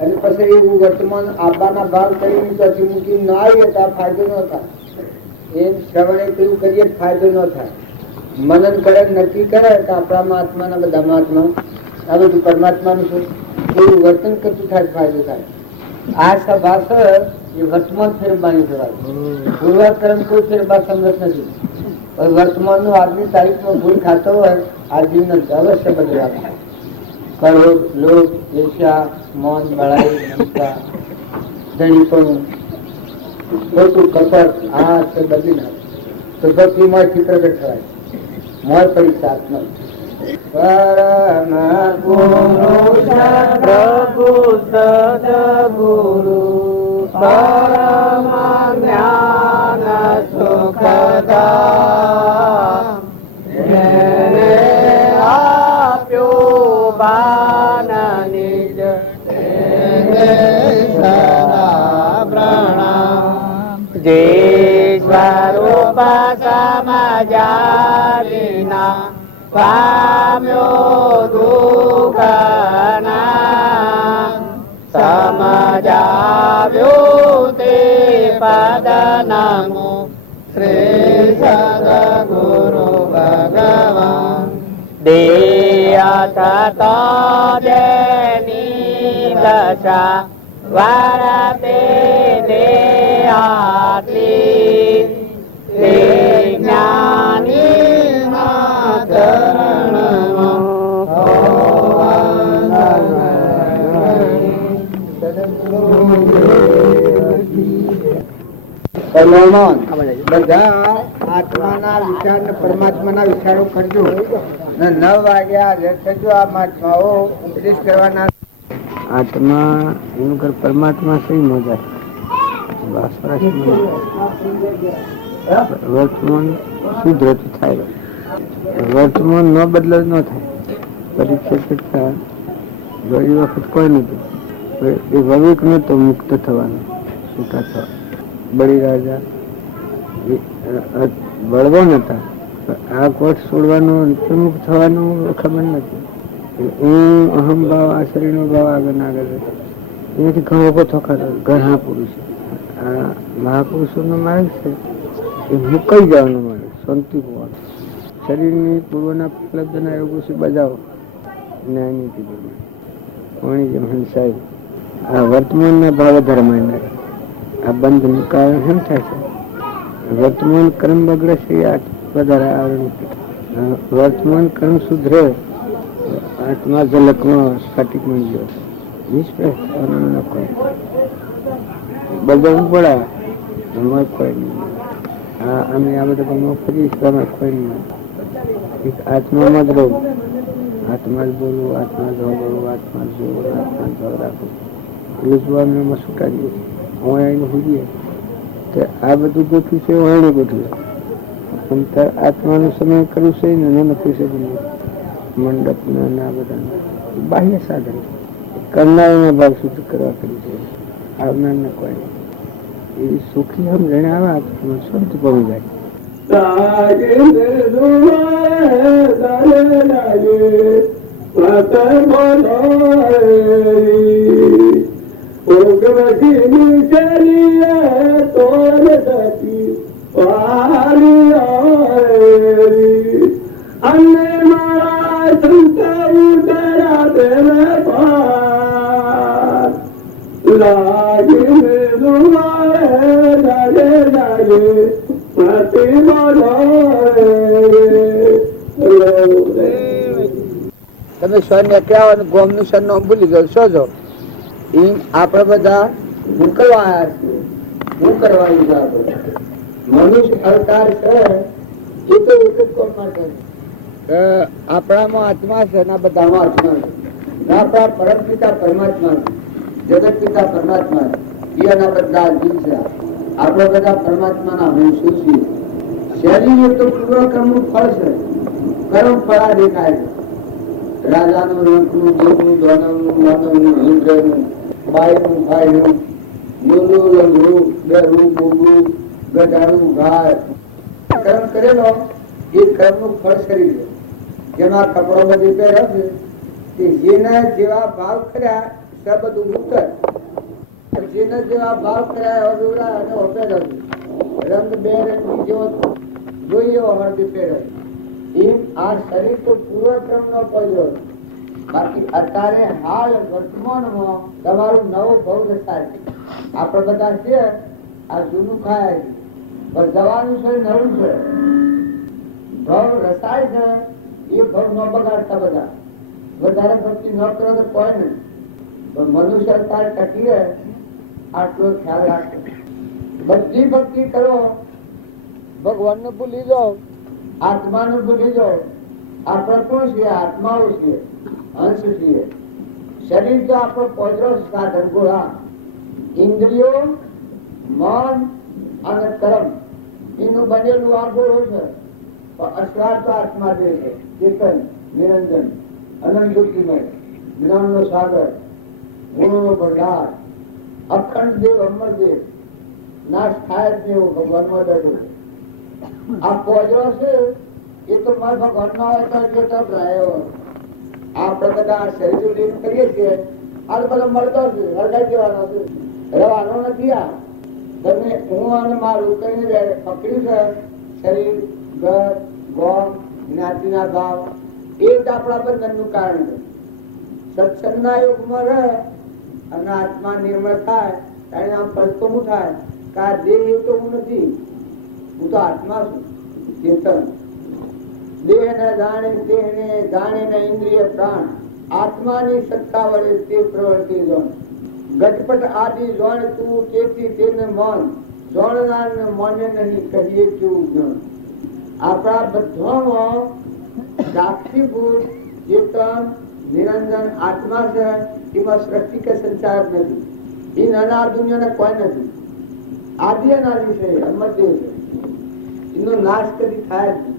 અને પછી એવું વર્તમાન આબાના ભાગ કરીને પછી મૂકી ન આવીએ તો આ ફાયદો ન થાય. એમ શ્રવણે કેવું કરીએ ફાયદો ન થાય. મનન કરે નક્કી કરે તો આપણા આત્માના બધા મહાત્મા આ બધું પરમાત્માનું છે એવું વર્તન કરતું થાય ફાયદો થાય. આ સભાસ એ વર્તમાન ફેરવવાની કહેવાય. પૂર્વકર્મ કોઈ ફેરવા સંગત નથી. વર્તમાન નું આજની તારીખમાં ભૂલ ખાતો હોય આજની અવશ્ય બદલાવ. ક્રોધ, લોભ, ઈર્ષ્યા, મૌન, બળાઈ, મમતા, ધણીપણું, ખોટું કપટ આ છે બદલી નાખે તો ભક્તિમાંથી પ્રગટ થાય. મોર પડી સાધન પરમ પુરુષ પ્રભુ સદગુરુ પરમ જ્ઞાન સુખદા જેને આપ્યો બાન નિજ તેને સદા પ્રણામ. જે સ્વરૂપ સમજ્યા વિના પામ્યો દુઃખના સમજાવ્યો તે પદ નમો શ્રી સદગુરુ ભગવાન. દેહ થતો જેની દશા વરતે દેહાતી તે જ્ઞાની ના ચરણમાં બધા આત્માના વિચાર ને પરમાત્માના વિચારો કરજો. 9 વાગ્યા થજો આ મહાત્માઓ ઉપદેશ કરવાના. આત્મા એનું કર પરમાત્મા સહી મજા વર્તમાન શુદ્ધ થાય. વર્તમાન ન બદલ ન થાય. પરીક્ષા કરતા ઘણી વખત કોઈ નથી એ ભવિક નતો મુક્ત થવાનો છૂટા થવા. બળી રાજા બળવો નતા આ કોટ છોડવાનું અંતર્મુખ થવાનું ખબર નથી. હું અહમ ભાવ આ શરીરનો ભાવ આગળ આગળ એનાથી ઘણો ઓછો ખાતો ઘણા પુરુષો આ મહાપુરુષોનો માર્ગ છે એ મુકાઈ જવાનો માર્ગ શાંતિ હોવાનો. શરીરની પૂર્વના ઉપલબ્ધના યોગો છે બજાવો ન્યાયનીતિ વણી જેમ હંસાય. આ વર્તમાનના ભાવ ધર્મ આ બંધનું કારણ શું થાય છે? વર્તમાન કર્મ બગડે છે વધારે આવરણ. વર્તમાન કર્મ સુધરે આત્મા ઝલકમાં સ્ફટિક મળી ગયો નિષ્પ્રસ થવાનો કોઈ બદલવું પડે અમારે કોઈ નહીં. હા અમે આ બધા કામો કરીશ તો અમે કોઈ નહીં. આત્મામાં જ રહું, આત્મા જ બોલવું, આત્મા જ હોવું, આત્મા જ જોવું, આત્મા જ રાખવું એટલું જોવાનું છૂટા દઈએ. હું એને ભૂલીએ કે આ બધું ગોઠવું છે હું એને ગોઠવું પણ તાર આત્માનો સમય કરવું છે ને નથી શકું. મંડપના ના બધા બાહ્ય સાધન કરનારના ભાવ શુદ્ધ કરવા કરી છે. આવનારના કોઈ એ સુખી સમજણ આવે આત્મા શાંતિ પડી જાય. તમે સ્વર્ણ ક્યાં ગોમ નું સરનામ ભૂલી ગયો છો જો એમ આપડે બધા મોકલવા આવ્યા છીએ. શું કરવાનું મનુષ્ય અવતાર છે એ તો એક જ કોમ માટે કે આપણામાં આત્મા છે ને આ બધામાં આત્મા છે. આપણા પરમ પિતા પરમાત્મા છે, જગત પિતા પરમાત્મા છે, એના બધા જીવ છે. આપણે બધા પરમાત્માના અંશો છીએ. શરીર એ તો પૂર્વકર્મનું ફળ છે. કર્મ ફળા દેખાય છે. રાજાનું, રંકનું, દેવનું, દાનવનું, માનવનું, ઇન્દ્રનું, બાયનું, ભાઈનું, મૂલું, લંગડું, બેરું, બોગું, ગધાડું, ગાય, કર્મ કરેલો એ કર્મનું ફળ શરીર છે. જેમાં કપડો બધી પહેર્યો છે તે જેના જેવા ભાવ કર્યા તે બધું મુક્ત. જેના જેવા ભાવ કર્યા અધૂરા અને પહેર્યો છે. રંગ બે રંગની જેવો જોઈએ હળદી પહેર્યો. એમ આ શરીર તો પૂર્વક્રમ નો પડ્યો. બાકી અત્યારે હાલ વર્તમાનમાં તમારું નવો ભવ રસાય. આપણે બધા છે આ જૂનું ખાય પણ જવાનું છે નવું છે. ભવ રસાય છે એ ભવ ન બગાડતા બધા. વધારે ભક્તિ ન કરો તો કોઈ નહીં. પણ મનુષ્ય અત્યારે ટકી રહે આટલો ખ્યાલ રાખો. બધી ભક્તિ કરો, ભગવાનને ભૂલી જાઓ, આત્માને ભૂલી જાઓ. આપણે કોણ છીએ? આત્માઓ છીએ, અંશ છીએ. શરીર તો આપણો પોદરો સાધન ગોળા. ઇન્દ્રિયો, મન અને કર્મ એનું બનેલું આ ગોળો છે. અસવાર તો આત્મા જે છે, ચેતન, નિરંજન, અનંત બુદ્ધિમય, જ્ઞાનનો સાગર, ગુણોનો ભંડાર, અખંડ દેવ, અમર દેવ, નાશ થાય જ નહીં એવું ભગવાનમાં બેઠું છે. આ પોદરો છે એ તો મારા ભગવાનના અવતાર જોતા ભરાયો. આપણે બધા શરીર લીન કરીએ છીએ. આ બધો મળતો છે, હરગાઈ દેવાનો છે, રહેવાનો નથી. આ તમે હું અને મારું કહીને પકડ્યું છે. શરીર, ઘર, ગોમ, જ્ઞાતિના ભાવ એ જ આપણા બંધનનું કારણ છે. સત્સંગના યુગમાં રહે અને આત્મા નિર્મળ થાય ત્યારે આમ પડતું થાય કે આ દેહ એ તો હું નથી, હું તો આત્મા છું, ચેતન. દેહને જાણે ને ઇન્દ્રિય પ્રાણ આત્માની સત્તા વડે તે પ્રવૃત્તિ જોન. ગટપટ આદિ જોણ તું તેથી તેને મન જોણનાર ને મને નહીં કહીએ કેવું જ્ઞાન. આપણા બધામાં સાક્ષીભૂત ચેતન નિરંજન આત્મા છે. એમાં સૃષ્ટિ કે સંચાર નથી. એ નાના દુનિયાને કોઈ નથી. આદિ અનાદિ છે, અમરદેવ છે. એનો નાશ કદી થાય જ નહીં.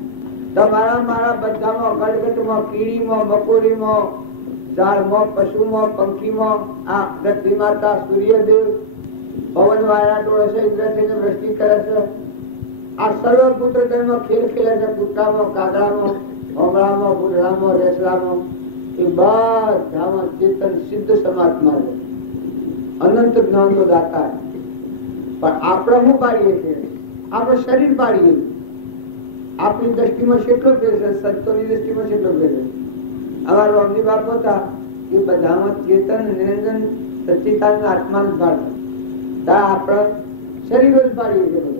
તમારા મારા બધામાં, ગડગટમાં, કીડીમાં, મકોડીમાં, ઝાડમાં, પશુમાં, પંખીમાં, આ ધરતી માતા, સૂર્યદેવ, પવન વાળા ડોળે છે, ઇન્દ્રજીને વૃષ્ટિ કરે છે. આ સર્વ પુત્ર ખેલ ખેલે છે. કૂતરામાં, કાગડામાં, ભોંગળામાં, ભૂંડળામાં, રેસડામાં, એ બધામાં ચેતન સિદ્ધ સમાત્મા છે. અનંત જ્ઞાન તો દાતા. પણ આપણે શું પાડીએ છીએ? આપણે શરીર પાડીએ. આપણી દ્રષ્ટિમાં કેટલો ફેર છે, સંતોની દ્રષ્ટિમાં કેટલો ફેર છે. અમારા રોમજી બાપ હતા એ બધામાં ચેતન નિરંજન સચ્ચિદાનંદ આત્મા જ પાડતા. આપણે શરીરો જ પાડીએ છીએ બધું.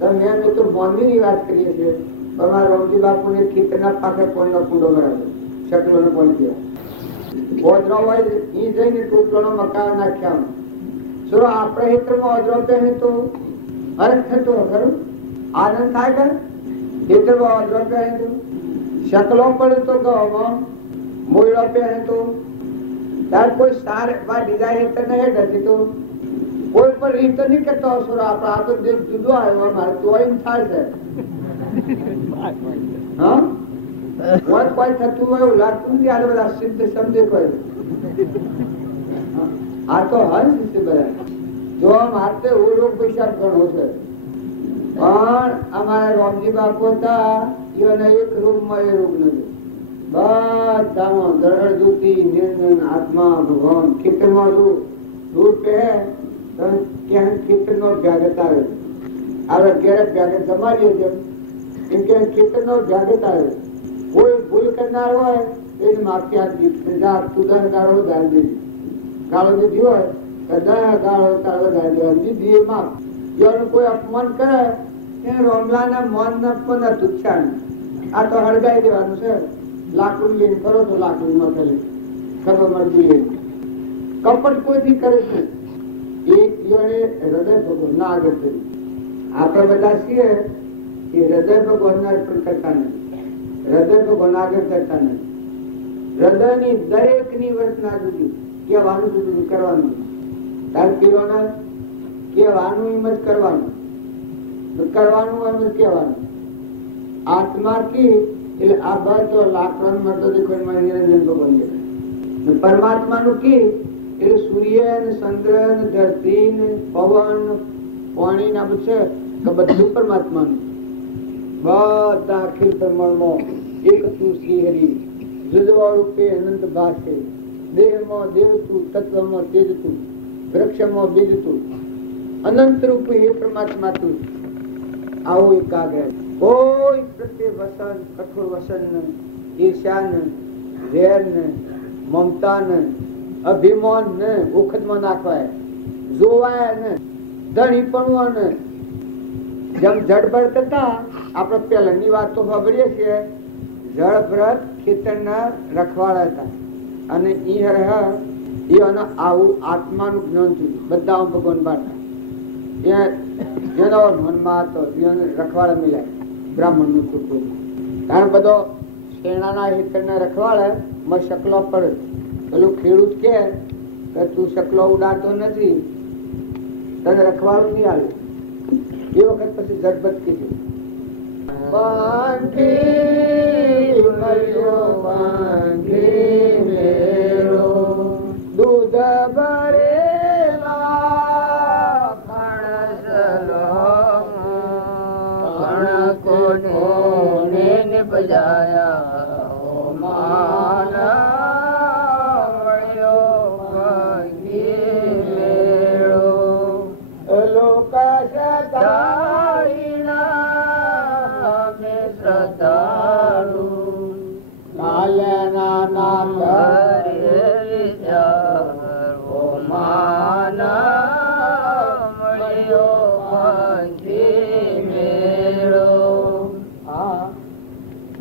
તમે અમે તો મોનવીની વાત કરીએ છીએ. અમારા રોમજી બાપુને ખેતરના પાકે પોણનો કુંડો ભરાયો, શકલોનો પોણ થયો. ઓદરો હોય એ જઈને ટોપલોનો મકાન નાખ્યા. શું આપણે હેતરમાં ઓદરો પહેરે તો હરખ થતો ખરું? આનંદ થાય ખરું? હેતરમાં ઓદરો પહેરે તો શકલો પડે તો ગવામાં મોયડો પહેરે તો તાર કોઈ સાર ડિઝાઇન હેતર નહીં નથી તો કોઈ પણ રીત નહીં કરતો હશો. આપણે આ તો દેશ જુદો આવ્યો મારે તો એમ થાય છે. હા કોઈ થતું હોય એવું લાગતું નથી. આ બધા સિદ્ધ સમજે કોઈ. આ તો હંસ છે બધા. જો મારે રોગ પૈસા ઘણો છે. પણ અમારા રોમજી બાપુ હતા એને એક રોગમાં એ રોગ નથી. બધામાં દરડ દુખી, નિર્જન આત્મા ભગવાન. ખેતરમાં દૂધ પહે ક્યાં ખેતરનો જાગત આવે. આવે ક્યારે જાગત જમાડીએ છે એમ કે ખેતરનો જાગત આવે. કોઈ ભૂલ કરનાર હોય એને માફી આપી તું ગાળો ગાળી દેવી. ગાળો દીધી હોય ગાળો તાળો ગાળી દેવાની દીધી એ માફ. એનું કોઈ અપમાન કરે એ રોમલાના મન ને પણ તુચ્છા. આ તો હળગાઈ દેવાનું છે. લાકડું લઈને કરો તો લાકડું ન કરે ખબર મળતી. કપટ કોઈથી કરે છે એક હૃદય ભગવાન ના આગળ થયું. આપણે બધા છીએ એ હૃદય ભગવાન ના અર્પણ કરતા નથી. હૃદય ભગવાન આગળ ચડતા નથી. હૃદયની દરેકની વર્તના જુદી, કહેવાનું જુદું, કરવાનું તાર પીરોના કહેવાનું એમ જ કરવાનું, કરવાનું એમ જ કહેવાનું. આત્મા કી એટલે આ બસ લાકડાનું મળતો દેખો નિરંજન ભગવાન છે. પરમાત્માનું કી એટલે સૂર્ય ને ચંદ્ર ને ધરતી ને પવન પાણી ના બધું છે તો બધું પરમાત્માનું. બધા અખિલ બ્રહ્માંડમાં એક તું શ્રી હરિ જુદવા રૂપે અનંત ભાષે દેહમાં દેવ તું, તત્વમાં તેજ તું, વૃક્ષમાં બીજ તું, અનંત રૂપે હે પરમાત્મા તું. આવો એકાગ્ર. કોઈ પ્રત્યે વસન, કઠોર વસન ને, ઈર્ષ્યા ને, વેર ને, મમતા ને, અભિમાન ને ઓખતમાં નાખવાય, જોવાય ને, ધણીપણું ને. જેમ જડભર કરતા આપણે પહેલાની વાત તો સાંભળીએ છીએ, જળભરત ખેતરના રખવાડા હતા અને આવું આત્માનું જ્ઞાન થયું. બધા ભગવાન બાટા એનો મનમાં હતો, રખવાડા મિલાય બ્રાહ્મણ નું ટુકડું. કારણ બધો શેણાના ખેતરના રખવાડા માં શકલો પડે. પેલું ખેડૂત કે તું શકલો ઉડાડતો નથી, તને રખવાડું નહીં આવે. એ વખત પછી જડબત કીધું દૂધ ભરેલા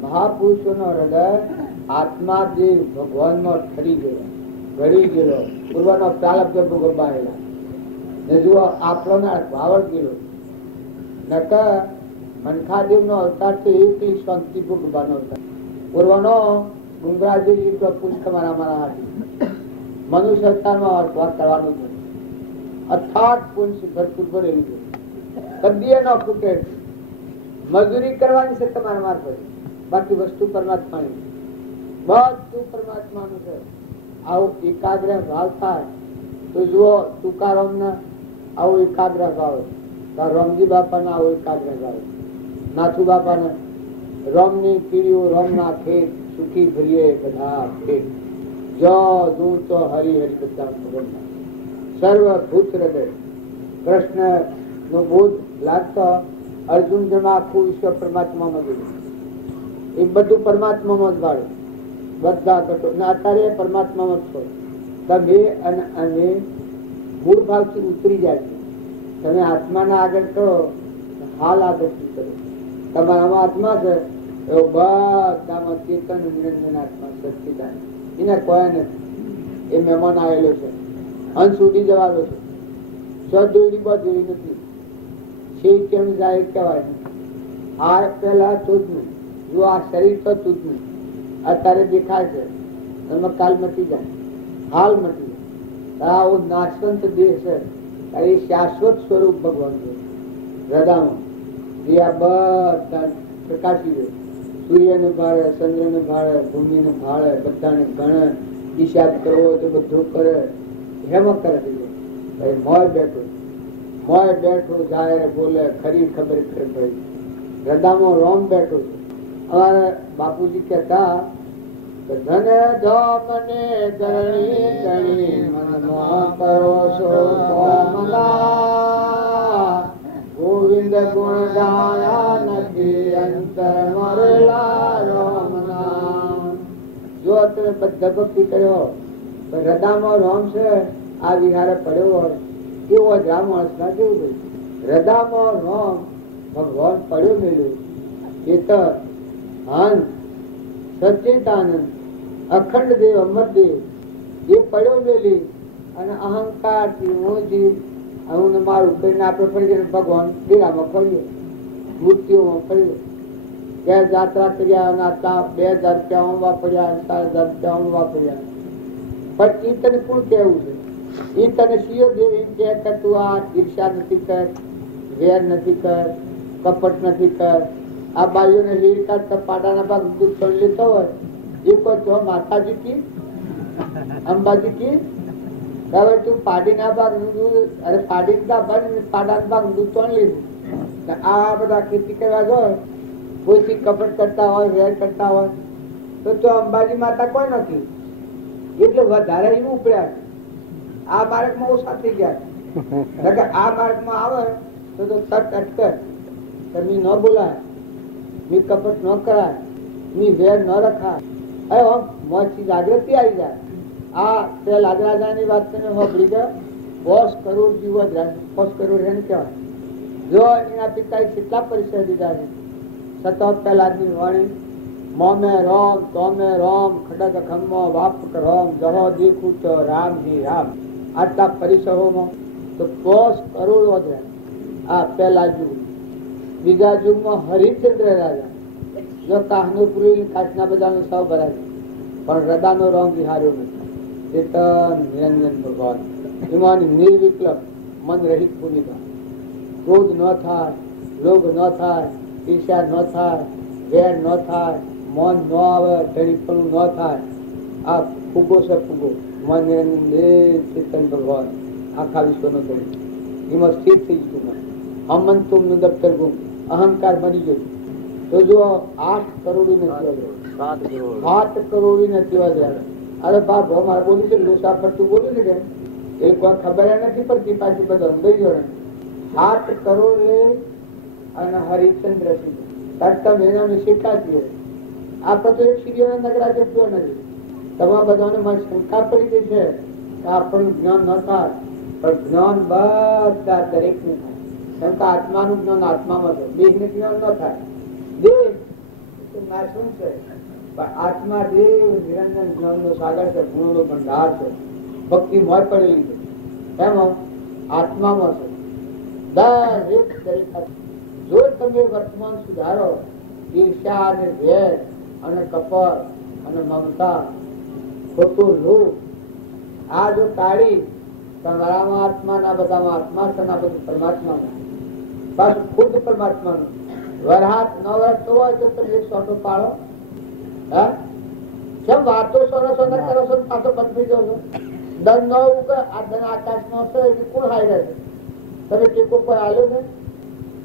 મહાપુરુષો નો હૃદય આત્મા જે ભગવાન માં ઠરી ગયો, ઘડી ગયેલો, પૂર્વનો પ્રારબ્ધ ભોગવાયેલા ને જુઓ આપણો ભાવડ ગયેલો નકર મનખાદેવ નો અવતાર તો એકલી શાંતિ ભોગવાનો અવતાર. પૂર્વનો ડુંગરાજી પુષ્પ મારા હાથી મનુષ્ય અવતારમાં વાત કરવાનું છે. અથાટ પુંછ ભરપૂર ભરેલું છે, કદીએ ન ફૂટે. મજૂરી કરવાની છે તમારા મારફત, બાકી વસ્તુ પરમાત્માની, બધું પરમાત્માનું છે. આવો એકાગ્ર ભાવ થાય તો જુઓ તુકારામ ના આવો એકાગ્ર ભાવ, રામજી બાપા ના આવો એકાગ્ર ભાવ, નાથુ બાપા ના રામની પીડીઓ, રામના ખેત સુખી ભરીએ બધા ખેત, જો દૂર તો હરી હરી બધા સર્વભૂત હૃદય. કૃષ્ણ નો બોધ લાગતો અર્જુન જેમાં આખું વિશ્વ પરમાત્મામાં ગયું. એ બધું પરમાત્મામાં જ વાળે, બધા ઘટો અત્યારે પરમાત્મામાં જ છો તમે. અને મૂળ ભાવથી ઉતરી જાય છે. તમે આત્માના આગળ કરો, હાલ આગળ કરો. તમારામાં આત્મા છે એવો બધામાં ચેતન નિરંજન આત્મા સચ્ચિદાનંદ. એને કોઈ નથી. એ મહેમાન આવેલો છે, અંશ સુધી જવાનો છે. સદોડી બધું નથી. શેર કેમ જાય કહેવાય. આ પેલા તું જ નહીં, જો આ શરીર તો તું જ નહીં. અત્યારે દેખાય છે, તમે કાલ મટી જાય, હાલ મટી જાય. આવો નાશવંત દેહ છે, એ શાશ્વત સ્વરૂપ ભગવાન છે હૃદયમાં. જે આ બધા પ્રકાશી છે. સૂર્યને ભાળે, ચંદ્રને ભાળે, ભૂમિને ભાળે, બધાને ગણે, હિસાબ કરવો હોય તો બધું કરે. હેમાં કરે છે મોય બેઠો, મોય બેઠો જાય બોલે, ખરી ખબર ખબર પડી. હૃદયમાં રોમ બેઠો છે. અમારે બાપુજી કહેતા ધન ધમને ધરણી ધણી મનમાં કરો છો કોમલા, ગોવિંદ ગુણ ગાયા નથી અંતર મરેલા રામના. જો તમે બધા ભક્તિ કર્યો, હૃદયમાં રોમ છે, આ વિહારે પડ્યો હોય એવો જ રામ માણસ ના જેવું થયું. હૃદયમાં રોમ ભગવાન પડ્યો મેળ્યું. ચેતન હંસ સચેતાનંદ અખંડ દેવ અમરદેવ એ પડ્યો મેલી અને અહંકાર થી મોજી હું મારું કરીને આપણે ફરી જઈને ભગવાન ડેરામાં ફરીએ, મૃત્યુમાં ફરીએ. કે જાત્રા કર્યા અને આટલા 2000 રૂપિયા વાપર્યા, 4000 રૂપિયા વાપર્યા, પણ એ તને કોણ કેવું છે? એ તને સીઓ દેવી કે તું આ ઈર્ષા નથી કર, વેર નથી કર, કપટ નથી કર. આ બાઈઓને હીર કાઢતા પાડાના ભાગ દૂધ પણ લેતો હોય એ કોઈ તો માતાજી કી અંબાજી કી હવે તું પાડીના ભાગ અરે પાડીના ભાગ પાડાના ભાગ દૂધ પણ લીધું. આ બધા ખેતી કરવા જાય કોઈથી કપટ કરતા હોય, વેર કરતા હોય તો અંબાજી માતા કોઈ નથી, એટલે વધારે એમ ઉપડ્યા. આ માર્ગમાં ઓછા થઈ ગયા. આ માર્ગમાં આવે તો તટ અટકે, તમે ન બોલાય, મી કપટ ન કરાય, મી વેર ન રખાય. હવે મોચી જાગૃતિ આવી જાય. આ તે લાજરાજાની વાત તમે સાંભળી ગયા, 50 કરોડ જીવો 50 કરોડ એને કહેવાય. જો એના પિતાએ કેટલા પરિચય દીધા છે, સતત પહેલાની વાણી મોમે રોમ તોમે રોમ ખડગ ખમ્મો વાપ રોમ જહો દેખું તો રામ જી રામ. આટલા પરિસરોમાં તો 50 કરોડ વધે. આ પહેલા યુગ. બીજા યુગમાં હરિશ્ચંદ્ર રાજા જો કાહનુપુરી કાચના બધાનો સૌ ભરાય, પણ હૃદયનો રંગ વિહાર્યો નથી. ચેતન નિરંજન ભગવાન એમાં નિર્વિકલ્પ મન રહિત ભૂમિકા. ક્રોધ ન થાય, લોભ ન થાય, ઈર્ષ્યા ન થાય, વેર ન થાય, મન ન આવે, ધણીપણું ન થાય. આ ફૂગો છે ફૂગો. મન નિરંજન ચેતન ભગવાન આખા વિશ્વનો ધણી એમાં સ્થિર થઈ ગયું. અમન તુમ દફતર ગુમ અહંકાર મરી ગયો. તો જો 8 કરોડી નથી વધ્યા, 7 કરોડી નથી વધ્યા. અરે બાપ મારે બોલી છે લોસા પર તું બોલી ને કે એ કોઈ ખબર નથી પડતી. પાછી બધો અંદાઈ ગયો. 7 કરોડ લે અને હરિશ્ચંદ્ર સિંહ તરતા મહિનાની શીખાતી આપણે તો એક સિરિયલ નગરા જેટલો નથી. તમારા બધાને મારી શંકા પડી ગઈ છે કે આપણું જ્ઞાન ન થાય, પણ જ્ઞાન બધા દરેક ને થાય. શંકા આત્માનું જ્ઞાન આત્મામાં છે, દેહ ને જ્ઞાન ન થાય. દેહ નાશવું છે, પણ આત્મા દેવ નિરંજન જ્ઞાન નો સાગર છે, ગુણો નો ભંડાર છે, ભક્તિ મોય પડેલી છે. એમાં આત્મામાં છે દરેક. જો તમે વર્તમાન સુધારો, ઈર્ષ્યા અને વેર અને કપટ અને મમતા, ખોટું લોભ આ જો કાઢી તમારામાં આત્માના બધામાં આત્મા છે, ના બધું પરમાત્માનું, બસ ખુદ પરમાત્માનું. વરહાત ન વરસતો હોય તો તમે એક સોટો પાડો. હા કેમ વાતો સરસ કરો છો, પાછો બંધ થઈ જાવ છો. દન ન ઉગે આ ધન આકાશમાં હશે એ કોણ હાઈ રહેશે? તમે ટેકો કોઈ આવ્યો છે?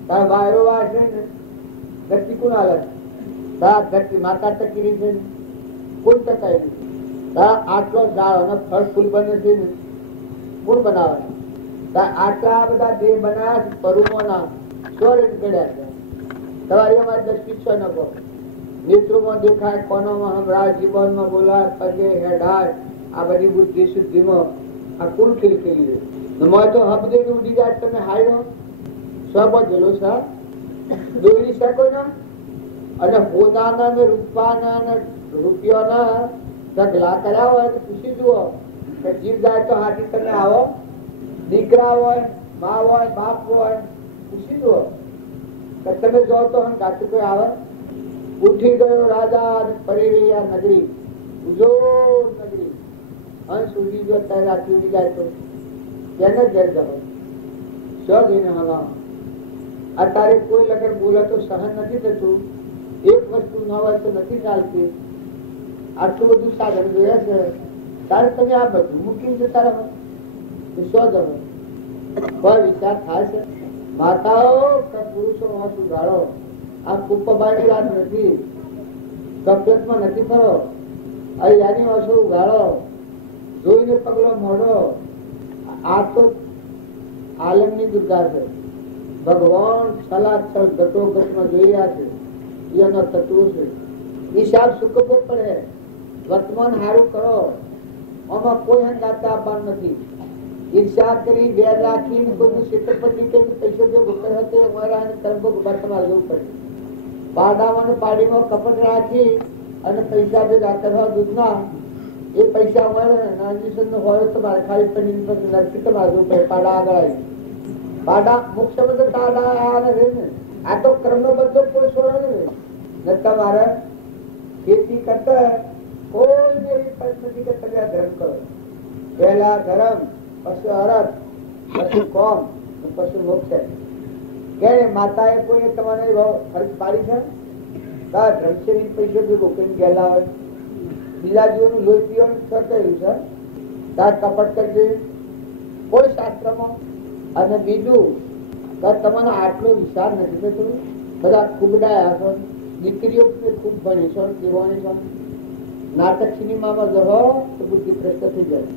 તારા વાયરો વાર છે ને ધરતી કોણ હાલે? ધરતી માતા ટકી છે ને કોણ ટકાયેલું? આટલો ઝાડ અને ફળ ફૂલ બને છે ને કોણ બનાવે? આટલા બધા દેહ બનાવ્યા છે પરુમોના સ્વર ગળ્યા છે. તમારી અમારી દ્રષ્ટિ છે ન કહો, નેત્રોમાં દેખાય, કોનોમાં સંભળાય, જીવનમાં બોલાય, પગે હેડાય, આ બધી બુદ્ધિ શુદ્ધિમાં આ કોણ ખીલખીલી છે? તો હબ દે ઉડી જાય તમે હાર્યો સબ જલો સા દોરી શકો ને. અને હોદાના ને રૂપાના ને રૂપિયાના ઢગલા કર્યા હોય તો પૂછી જુઓ કે જીવ જાય તો હાથી તમે આવો? દીકરા હોય, મા હોય, બાપ હોય, પૂછી જુઓ કે તમે જો તો હમ ગાતું કોઈ આવે? ઉઠી ગયો રાજા ફરી રહ્યા નગરી, ઉજોર નગરી. હંસ ઉડી ગયો ત્યારે રાત્રિ ઉડી જાય તો તેને ઘેર જવાય શું જઈને હવા? અત્યારે કોઈ લગર બોલે તો સહન નથી થતું. એક વસ્તુ ન હોય તો નથી ચાલતી. આટલું બધું સાધન જોયા છે, તારે તમે આ બધું મૂકીને જતા રહો તો શું જવો? કોઈ વિચાર થાય છે? માતાઓ કે પુરુષો માં સુધારો. આ કુપ્પબાની વાત નથી, કપડમાં નથી ફરો. અહીંયાની વાસો ઉગાડો, જોઈને પગલો મોડો. આ તો આલમની દુર્ગા છે. ભગવાન છલાછલ ગટોગટમાં જોઈ રહ્યા છે. એનો તત્વો છે. હિસાબ સુકવવો પડે. વર્તમાન હારું કરો, આમાં કોઈ હંગાતા આપવાનું નથી. ઈર્ષા કરી, વેર રાખીને કોઈનું છેતરપિંડી કરી પૈસો જે ગુપ્તર હતો અમારા કર્મ ગુબાતમાં જવું પડે. પાડામાં પાડીમાં કપટ રાખી અને પૈસા જે દાતર દૂધના એ પૈસા અમારે નાની હોય તો મારે ખાલી પડી નરકી તો મારવું પડે. પાડા આગળ આવી પાડા મોક્ષ બધો ટાડા રહે ને. આ તો કર્મ બધો કોઈ છોડે ને. ને તમારે ખેતી કરતા કોઈ એવી પરિસ્થિતિ કે તમે ધર્મ કરો. પહેલા ધર્મ, પછી અરથ, પછી કોમ, પછી મોક્ષ. કે માતાએ કોઈ તમારે ફરજ પાડી છે? ધર્મશેરી પૈસે રોકીને ગયેલા હોય, બીજા જીવોનું લોહી પીવાનું છ કર્યું છે, તાર કપટ કરજે કોઈ શાસ્ત્રમાં. અને બીજું તમને આટલો વિચાર નથી થતો. બધા ખૂબ ડાયા છો, દીકરીઓ ખૂબ ભણી છો, પીવાની છો, નાટક સિનેમામાં જવો તો બુદ્ધિ ભ્રષ્ટ થઈ જાય.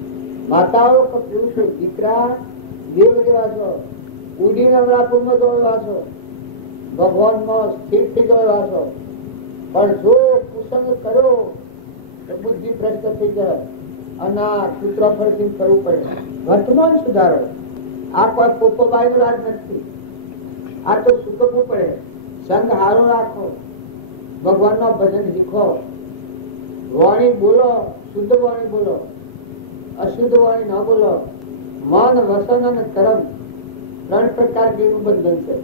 માતાઓ કે પુરુષો, દીકરા દેવ જેવા છો, ઉડીને અમરાપુરમાં જોવા છો, ભગવાનમાં સ્થિર થઈ જવા છો. પણ જો કુસંગ કરો તો બુદ્ધિ ભ્રષ્ટ થઈ જાય અને સૂત્ર ફરથી કરવું પડે. વર્તમાન સુધારો. આ કોઈ પોપોબાઈ નો રાજ નથી. આ તો સુકવવું પડે. સંગ હારો રાખો, ભગવાન નો ભજન શીખો, વાણી બોલો, શુદ્ધ વાણી બોલો, અશુદ્ધ વાણી ન બોલો. મન, વસન અને કર્મ 3 પ્રકાર જેવું બંધન છે.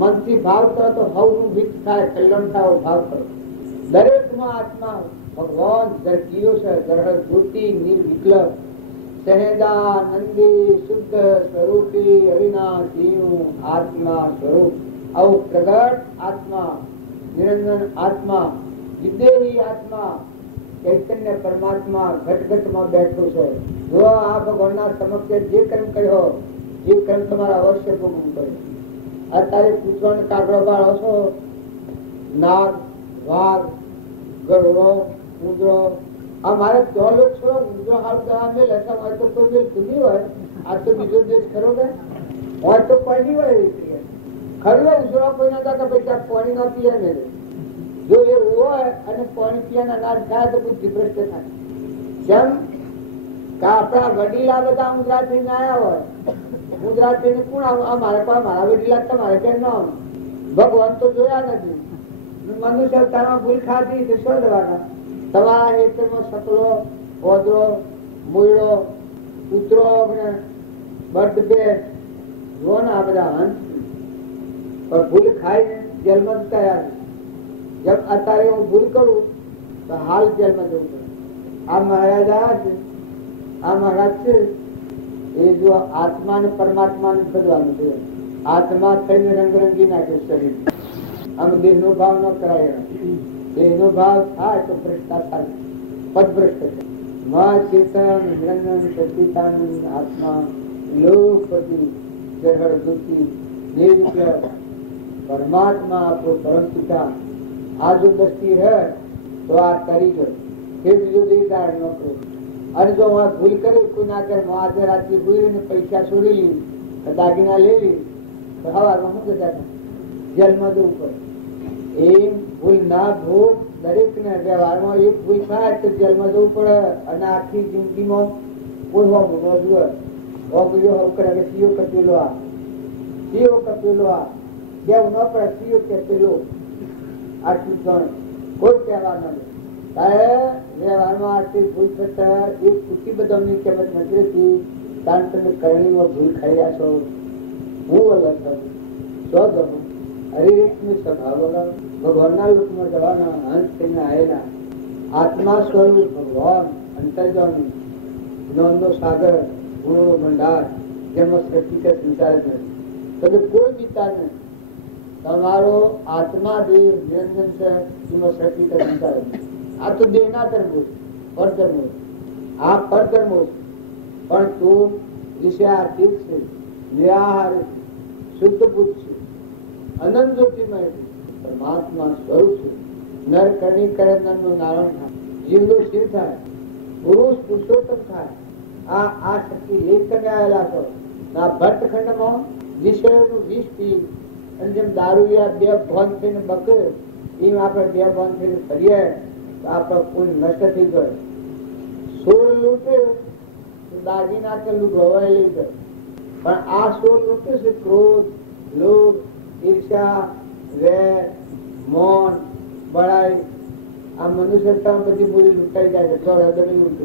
મનથી ભાવ કરો તો હવનું હિત થાય, કલ્યાણ થાય ભાવ કરો. દરેકમાં આત્મા ભગવાન ઝરકીયો છે, ગ્રહ જ્યોતિ નિર્વિકલ્પ, સહેજાનંદી શુદ્ધ સ્વરૂપી હરિના જીવનું આત્મા સ્વરૂપ. આવું પ્રગટ આત્મા, નિરંજન આત્મા, વિદેહી આત્મા, ચૈતન્ય પરમાત્મા ઘટઘટમાં બેઠું છે. જો આ ભગવાનના સમક્ષ જે કર્મ કર્યો એ કર્મ તમારે અવશ્ય ભોગવવું પડે. અત્યારે પૂછવાનો કાગડો બાળો છો, નાગ, વાઘ, ગરુડો, ઉંદરો, આ મારે 3 લોકો છો. ઉંદરો હાલ કરવા મેલ હશે હોય તો કોઈ મેલતું નહીં હોય. આ તો બીજો દેશ ખરો કે હોય તો કોઈ નહીં હોય. એવી ખરો ઉંદરો કોઈ ના હતા ભાઈ ત્યાં પાણી ના પીએ ને. જો એવું હોય અને પાણી પીવાના અનાજ ખાય તો બુદ્ધિ ભ્રષ્ટ થાય. જેમ કે આપણા વડીલા બધા ગુજરાતી ને આવ્યા હોય, ગુજરાતી ને કોણ અમારે કોઈ મારા વડીલા તમારે કેમ ના? ભગવાન તો જોયા નથી. મનુષ્ય અવતારમાં ભૂલ ખાધી તો શું દેવાના? તમારા હેતરમાં સકલો, ઓદરો, મૂળો, કૂતરો, બર્ડ બે જો ને આ બધા હંસ પણ ભૂલ ખાઈને જેલમાં તૈયાર. જબ અત્યારે હું ભૂલ કરું તો હાલ જેલમાં જવું પડે. આ મહારાજ આવ્યા છે, આ મહારાજ છે એ જો આત્મા ને પરમાત્મા ને બધવાનું છે. આત્મા થઈને રંગરંગી નાખે શરીર. આમ દેહ નો ભાવ ન કરાય. દેહ નો ભાવ થાય તો ભ્રષ્ટાચાર, પદભ્રષ્ટ છે. મા ચેતન નિરંજન સચિદાનંદ આત્મા લોકપતિ જળ દુઃખી નિર્વિકલ્પ પરમાત્મા આપણો પરમ પિતા. આ જો દ્રષ્ટિ હે તો આ કરી ગયો. એ બીજો દેહદાર ન કરો. અને જો હું ભૂલ કરી કોઈ ના કરે, આજે રાત્રે ભૂલીને પૈસા છોડી લી, દાગીના લઈ લી તો હવામાં શું જતા જેલમાં જવું પડે. એ ભૂલ ના ભોગ દરેક ને વ્યવહારમાં એક ભૂલ થાય તો જેલમાં જવું પડે. અને આખી જિંદગીમાં કોઈ હોમ ન જુએ. ઓગળ્યો હવ કરે કે સીઓ કપેલો આ, સીઓ કપેલો આ કેવું ન પડે. સીઓ કે પેલો આટલું જાણે કોઈ કહેવા ન દે. વ્યવહારમાં આટલી ભૂલ થતા એ ખુશી બધાની કિંમત નથી રહેતી. કારણ તમે કરણીમાં ભૂલ ખાઈ રહ્યા છો. હું અલગ છું છો ગમું હરિરેખની સ્વભાવ વગર ભગવાનના લોકમાં જવાના હંસ થઈને આવેલા આત્મા સ્વરૂપ ભગવાન અંતર્જામી જ્ઞાનનો સાગર, ગુણો ભંડાર, જેમાં સૃષ્ટિ કે સંસાર જ નથી. તમે કોઈ બીતા નહીં. તમારો આત્મા દેહ નિરંજન છે, એમાં સૃષ્ટિ કે સંસાર નથી. આ તો દેહના ધર્મો છે, પરધર્મો. આ પરધર્મો પણ તું વિષયાતીત છે, નિરાહાર છે, શુદ્ધ બુદ્ધ છે, અનંત જ્યોતિમય છે, પરમાત્મા સ્વરૂપ છે. નર કરણી કરે નરનું નારાયણ થાય, જીવનો શિર થાય, પુરુષ પુરુષોત્તમ થાય. આ શક્તિ લેખ તમે આવેલા છો. આ ભટ્ટખંડમાં વિષયોનું વિષ પી અને જેમ દારૂયા બે ભોન થઈને બકે એમ આપણે બે ભોન થઈને ફરીએ તો આપણો પૂર્ણ નષ્ટ થઈ ગયો. સોળ લૂંટે તો દાગી નાખે લુગવાઈ લઈ ગયો. પણ આ સોળ લૂંટે છે ક્રોધ, લોભ, ઈર્ષા, વેર, મૌન, બળાઈ. આ મનુષ્યતા બધી મૂડી લૂંટાઈ જાય છે. તો હૃદય લૂંટે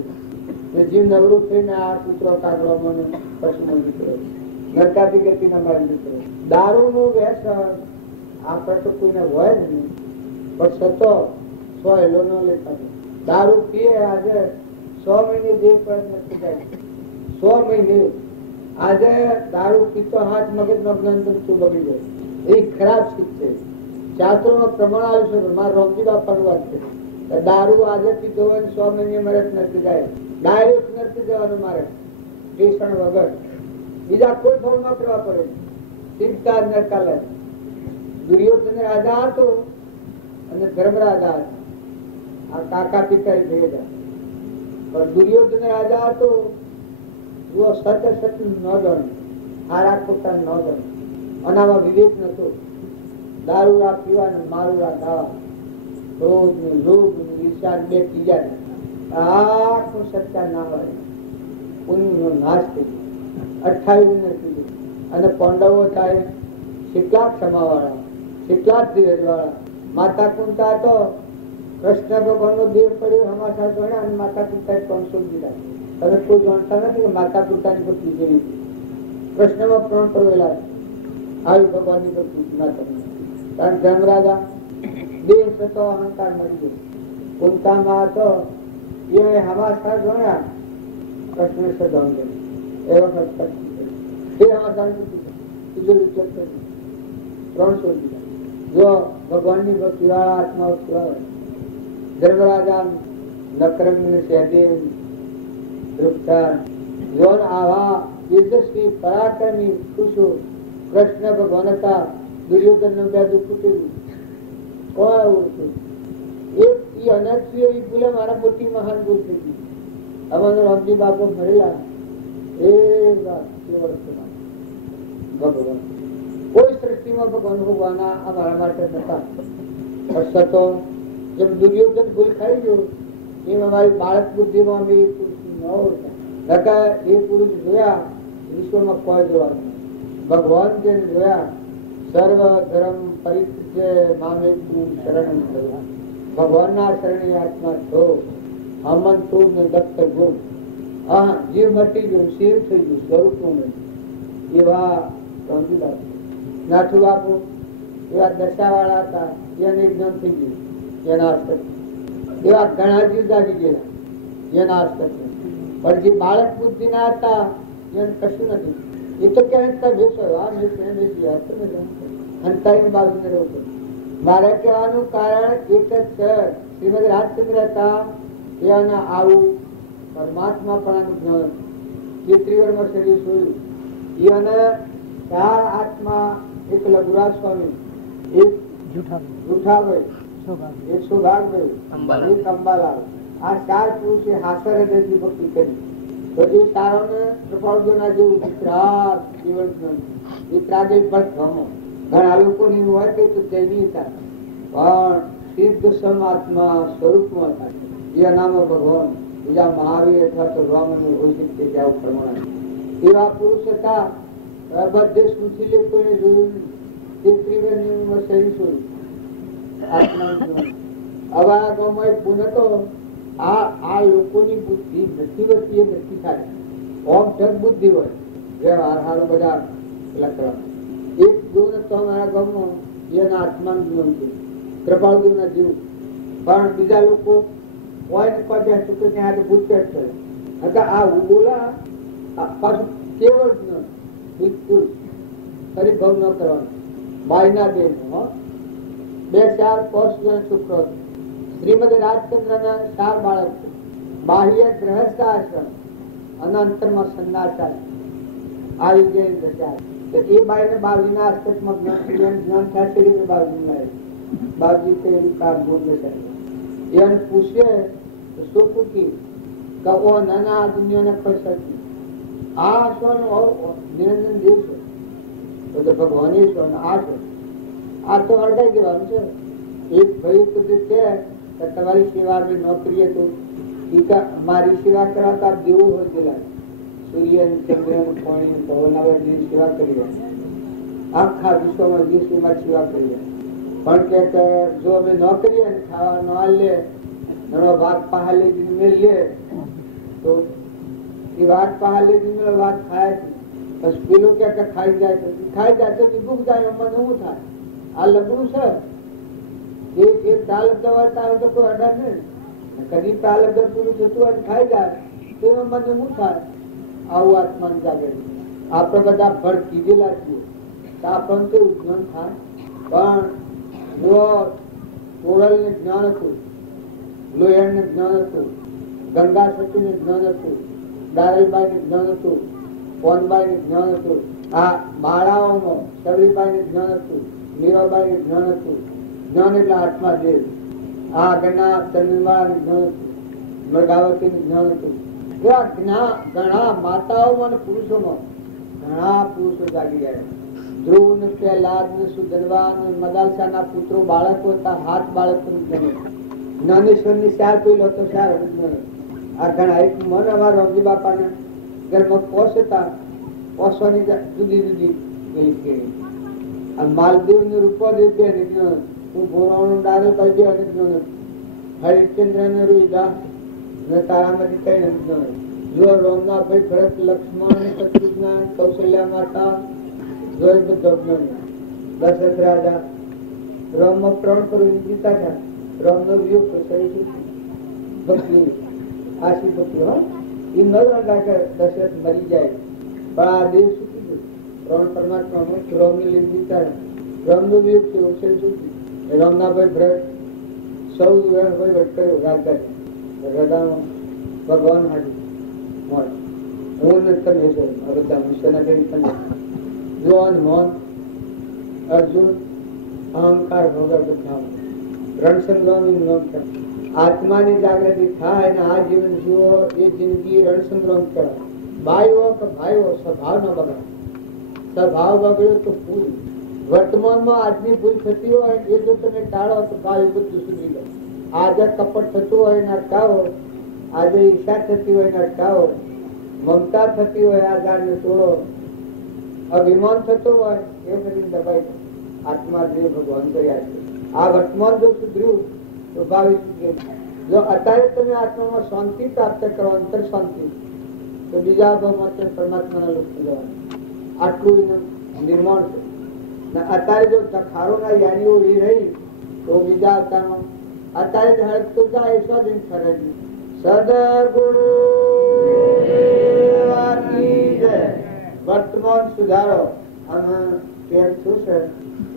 જીવ નવરું થઈને આ કૂતરો કાગડો મને પશુનો દીકરો નરકાથી ગતિના મારી દીકરો. દારૂ નું વ્યસન આપણે તો કોઈને હોય જ નહીં. પણ સતો સોયલો ન લેતા. દારૂ પીએ આજે 100 મહિને દેહ પર નથી જાય. 100 મહિને આજે દારૂ પીતો હાથ મગજમાં ગ્રંથન શું બગડી જાય. એ ખરાબ શીખ છે. શાસ્ત્રોમાં પ્રમાણ આવ્યું છે. મારા રોમજી બાપાનું વાત છે. દારૂ આજે પીતો હોય 100 મહિને મરે નથી જાય. ડાયરેક્ટ નથી જવાનું મારે સ્ટેશન વગર. બીજા કોઈ ભાવ ન કરવા પડે. ચિંતા ન ચાલે. દુર્યોધન રાજા હતો અને ધર્મરાજા હતો. આ કાકા પિતા ભેગા. પણ દુર્યોધન રાજા હતો એવો સત્ય સત્ય ન જાણે, હારા ખોટા ન જાણે. અનામાં વિવેક નતો. દારૂ પીવાનું, મારું ખાવા, ક્રોધ ને લોભ ને ઈર્ષા બે ત્રીજા આખું સત્તા ના હોય. પુણ્યનો નાશ થઈ ગયો. 28 ને કીધું. અને પાંડવો થાય કેટલા ક્ષમાવાળા, કેટલા ધીરજ વાળા. માતા કુંતા તો કૃષ્ણ ભગવાન નો દેહ પડ્યો હમાસા જોયા અને માતા પિતા 500 દીધા. તમે કોઈ જાણતા નથી કે માતા પિતાની પત્ની જેવી કૃષ્ણમાં પ્રણ પડેલા આવી ભગવાનની પત્ની ના તમે. કારણ ધર્મરાજા દેહ થતો અહંકાર મરી ગયો. કુંતામાં તો એ હમાસા જોયા કૃષ્ણ સદમ એ વખત એ હમાસા 300 દીધા. જો ભગવાનની ભક્તિ વાળા આત્માઓ કેવા. ધર્મરાજા નકરંગ સહદેવ દ્રુપદાન જોન આવા તેજસ્વી પરાક્રમી પુરુષો કૃષ્ણ ભગવાન હતા. દુર્યોધન નું બે દુઃખ તૂટેલું. કોઈ ઓળખ્યું એક ઈ અનર્થીઓ ઈ ભૂલે મારા મોટી મહાન ભૂલ થઈ ગઈ. અમારા રામજી બાપુ ભરેલા એ વાત ભગવાન કોઈ સૃષ્ટિમાં ભગવાન ભગવાના અમારા માટે નતા. તો જેમ દુર્યોધન ભૂલ ખાઈ ગયો એમ અમારી બાળક બુદ્ધિમાં અમે એ પુરુષ ન ઓળખ્યા. એ પુરુષ જોયા વિશ્વમાં કોઈ જોવા ભગવાન જેને જોયા સર્વ ધર્મ પરિત્યજ્ય મામેકું શરણં થયો. ભગવાનના શરણે આત્મા છો. હમન તું ને દત્ત ગુણ જીવ મટી ગયું, શિવ થઈ ગયું, સ્વરૂપ એવા નાથુ બાપુ એવા દશાવાળા હતા. એને જ્ઞાન થઈ ગયું એના હસ્તક. એવા ઘણા જીવ જાગી ગયેલા એના હસ્તક. પણ જે બાળક બુદ્ધિ ના હતા એને કશું નથી. એ તો ક્યાંય બેસો અંતાની બાજુને રહેવું. મારે કહેવાનું કારણ એક જ છે. શ્રીમદ રાજચંદ્ર હતા એના આવું પરમાત્મા પણ જ્ઞાન ત્રિવર્ણ શરીર છોડ્યું. એને 4 આત્મા એક લઘુરાજ સ્વામી, એક જુઠાભાઈ, એક સુભાગભાઈ, એક અંબાલાલ. આ 4 પુરુષે હાસર હૃદયથી ભક્તિ કરી. તો એ સારોને કૃપાળુના જેવું વિતરાગ જીવન વિતરાગે ભ્રમો ઘણા લોકોની હોય કે જૈની હતા પણ સિદ્ધ સમાત્મા સ્વરૂપમાં થાય. એ નામ ભગવાન બીજા મહાવીર અથવા તો રામનું હોઈ શકે કે આવું પ્રમાણ એવા પુરુષ હતા. બધે સુશીલે કોઈને જોયું તે ત્રિવેણીમાં શરીર છોડ્યું. હવે આ ગામમાં એક ગુણ હતો. આ લોકોની બુદ્ધિ નથી વધતી એ નથી થાય. ઓમ જગ બુદ્ધિ હોય વ્યવહાર હારું બધા લખવા. એક ગુણ તો અમારા ગામમાં એના આત્માનું ગુણ છે કૃપાળુના જીવ. પણ બીજા લોકો હોય ને પદે ચૂકે ત્યાં ભૂત પેટ કરે. આ બોલા પાછું કેવળ જ્ઞાન બિલકુલ ફરી ભવ ન કરવાનું. બાયના બેન 2, 4, 5 જણ છોકરો હતો. શ્રીમદ રાજચંદ્ર ના 4 બાળક. બાહ્ય ગ્રહસ્થ આશ્રમ અને અંતરમાં સંન્યાસ આવી જૈન રચા. એ બાઈને બાવજીના આસ્તકમાં જ્ઞાન થાય છે. બાવજી તે કામ ભૂલ એને પૂછે તો શું પૂછી કહો નાના દુનિયાને ખોઈ શકી. આ શું નિરંજન દેવ છે તો ભગવાન આ છે. આ તો અડગાઈ જવાનું છે. એક ભાઈ કુદરત છે કે તમારી સેવા નોકરીએ તો મારી સેવા કરાવતા દેવું હોય ગયેલા સૂર્ય ચંદ્ર પાણી પવન સેવા કરી રહ્યા. આખા વિશ્વમાં દિવસમાં સેવા કરી રહ્યા. પણ કે જો અમે ન કરીએ ને ખાવા ન લે ઘણો ભાગ પહાલે મેળ લે તો એ વાત પહાલે વાત ખાય બસ પેલો કે ખાઈ જાય તો ભૂખ જાય એમાં શું થાય. આ લગડું છે એ પ્રાલબ્ધ વળતા હોય તો કોઈ અડર નહીં. કદી પ્રાલબ્ધ પૂરું થતું હોય ખાઈ જાય તો એમાં મને શું થાય? આવું આત્માની જાગૃતિ. આપણે બધા ફળ કીધેલા છીએ તો આપણને કેવું જ્ઞાન થાય? પણ જો કોરલને જ્ઞાન હતું, લોહિયાળને જ્ઞાન હતું, ગંગા સતીને જ્ઞાન હતું, દારેલબાઈને જ્ઞાન હતું, કોનબાઈને જ્ઞાન હતું, આ બાળાઓમાં સબરીબાઈને જ્ઞાન હતું, મીરાબાઈને જ્ઞાન હતું. જ્ઞાન એટલે આત્મા દેવ. આ આગળના ચંદ્રવાળાને જ્ઞાન હતું, મૃગાવતીને જ્ઞાન હતું. એવા ઘણા માતાઓમાં અને પુરુષોમાં ઘણા પુરુષો જાગી ગયા. ધ્રુવ ને પ્રહલાદ ને સુધન્વા ને મદાલસાના પુત્રો બાળકો હતા, હાથ બાળકો જ્ઞાનેશ્વર ની શાર પીલો તો શાર. આ ઘણા એક મન અમારા રમજી બાપા ને ઘરમાં પોષ હતા, પોષવાની જુદી જુદી ગઈ. આ માલદેવ ને રૂપદેવ બે નિજ્ઞાન, હું ગોરાણું ડારે કરી દે નિજ્ઞાન, હરિશ્ચંદ્ર ને રોહિદાસ ને તારામાંથી કઈ નિજ્ઞાન. જો રોમનાભાઈ ભરત લક્ષ્મણ શત્રુઘ્ન કૌશલ્યા માતા દશરથ રાજા રામ પ્રણ પર જીતા હતા. રામ નો વિયોગ ભક્તિ આશી ભક્તિ એ ન રાખે દશરથ મરી જાય. પણ આ દેવ સુખી ગયું. પ્રણ પરમાત્મા રામ ને લઈને જીતા. રામ નો વિયોગ થયો છે સુખી. રામનાભાઈ ભરત સૌ વહીવટ કર્યો રાજગાદી હૃદયમાં ભગવાન હાજર મોન હું ને તમે છો બધા વિશ્વના કરી તમે જોન મોન અર્જુન અહંકાર વગર બધા રણસંગ્રામ. આત્માની જાગૃતિ થાય અને આ જીવન જીવો એ જિંદગી રણસંગ્રામ કહેવાય. ભાઈઓ કે ભાઈઓ સ્વભાવ ન બગડે. સ્વભાવ બગડ્યો તો ભૂલ. વર્તમાનમાં આજની ભૂલ થતી હોય એ જો તમે ટાળો તો ભાઈ બધું સુધરી લો. આજે કપટ થતું હોય ને અટકાવો, આજે ઈર્ષા થતી હોય ને અટકાવો, મમતા થતી હોય આ ઝાડને તોડો, અભિમાન થતું હોય એ બધી દબાઈ આત્મા જે ભગવાન કર્યા છે. આ વર્તમાન જો સુધર્યું તો ભાવિ સુધરે. જો અત્યારે તમે આત્મામાં શાંતિ પ્રાપ્ત કરો, અંતર શાંતિ, તો બીજા ભાવમાં પરમાત્માના લોક જવાનું. આટલું નિર્માણ છે. અત્યારે જો ખારો ના યાનીઓ એ રહી તો બીજા અવતારમાં અત્યારે જ હળગતું જાય સ્વાધીન ખરજ. સદગુરુ વર્તમાન સુધારો અને કેમ શું છે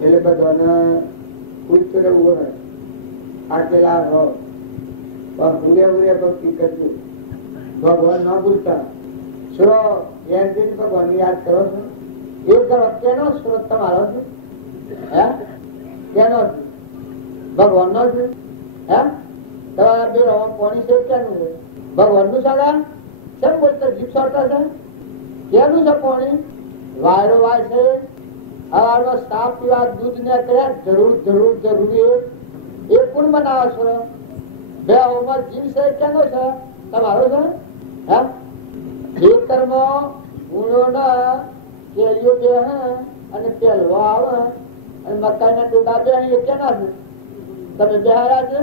એટલે બધાને પૂછતું રહેવું હોય. આટલા હો પણ પૂરે ભક્તિ કરજો. ભગવાન ન ભૂલતા. સુરો ભગવાન યાદ કરો છો એ કરો. કેનો સ્ત્રોત તમારો છે? હે કેનો છે? ભગવાન નો છે? હે તમારા બે પાણી છે કેનું છે? ભગવાન નું સાધન કેમ બોલતા જીપ સોટા છે? કેનું છે પાણી? વાયરો વાય છે. હવાનો સાપ પીવા દૂધ ને કર્યા જરૂરી એ કોણ બનાવે છે? બે હોમાં જીવ છે કેનો છે? તમારો છે? હે ખેતરમાં ગુણો ના કેરીઓ બે અને પેલવો આવે અને મકાઈ ના ડોડા બે એ કેના છે? તમે બેહાયા છે?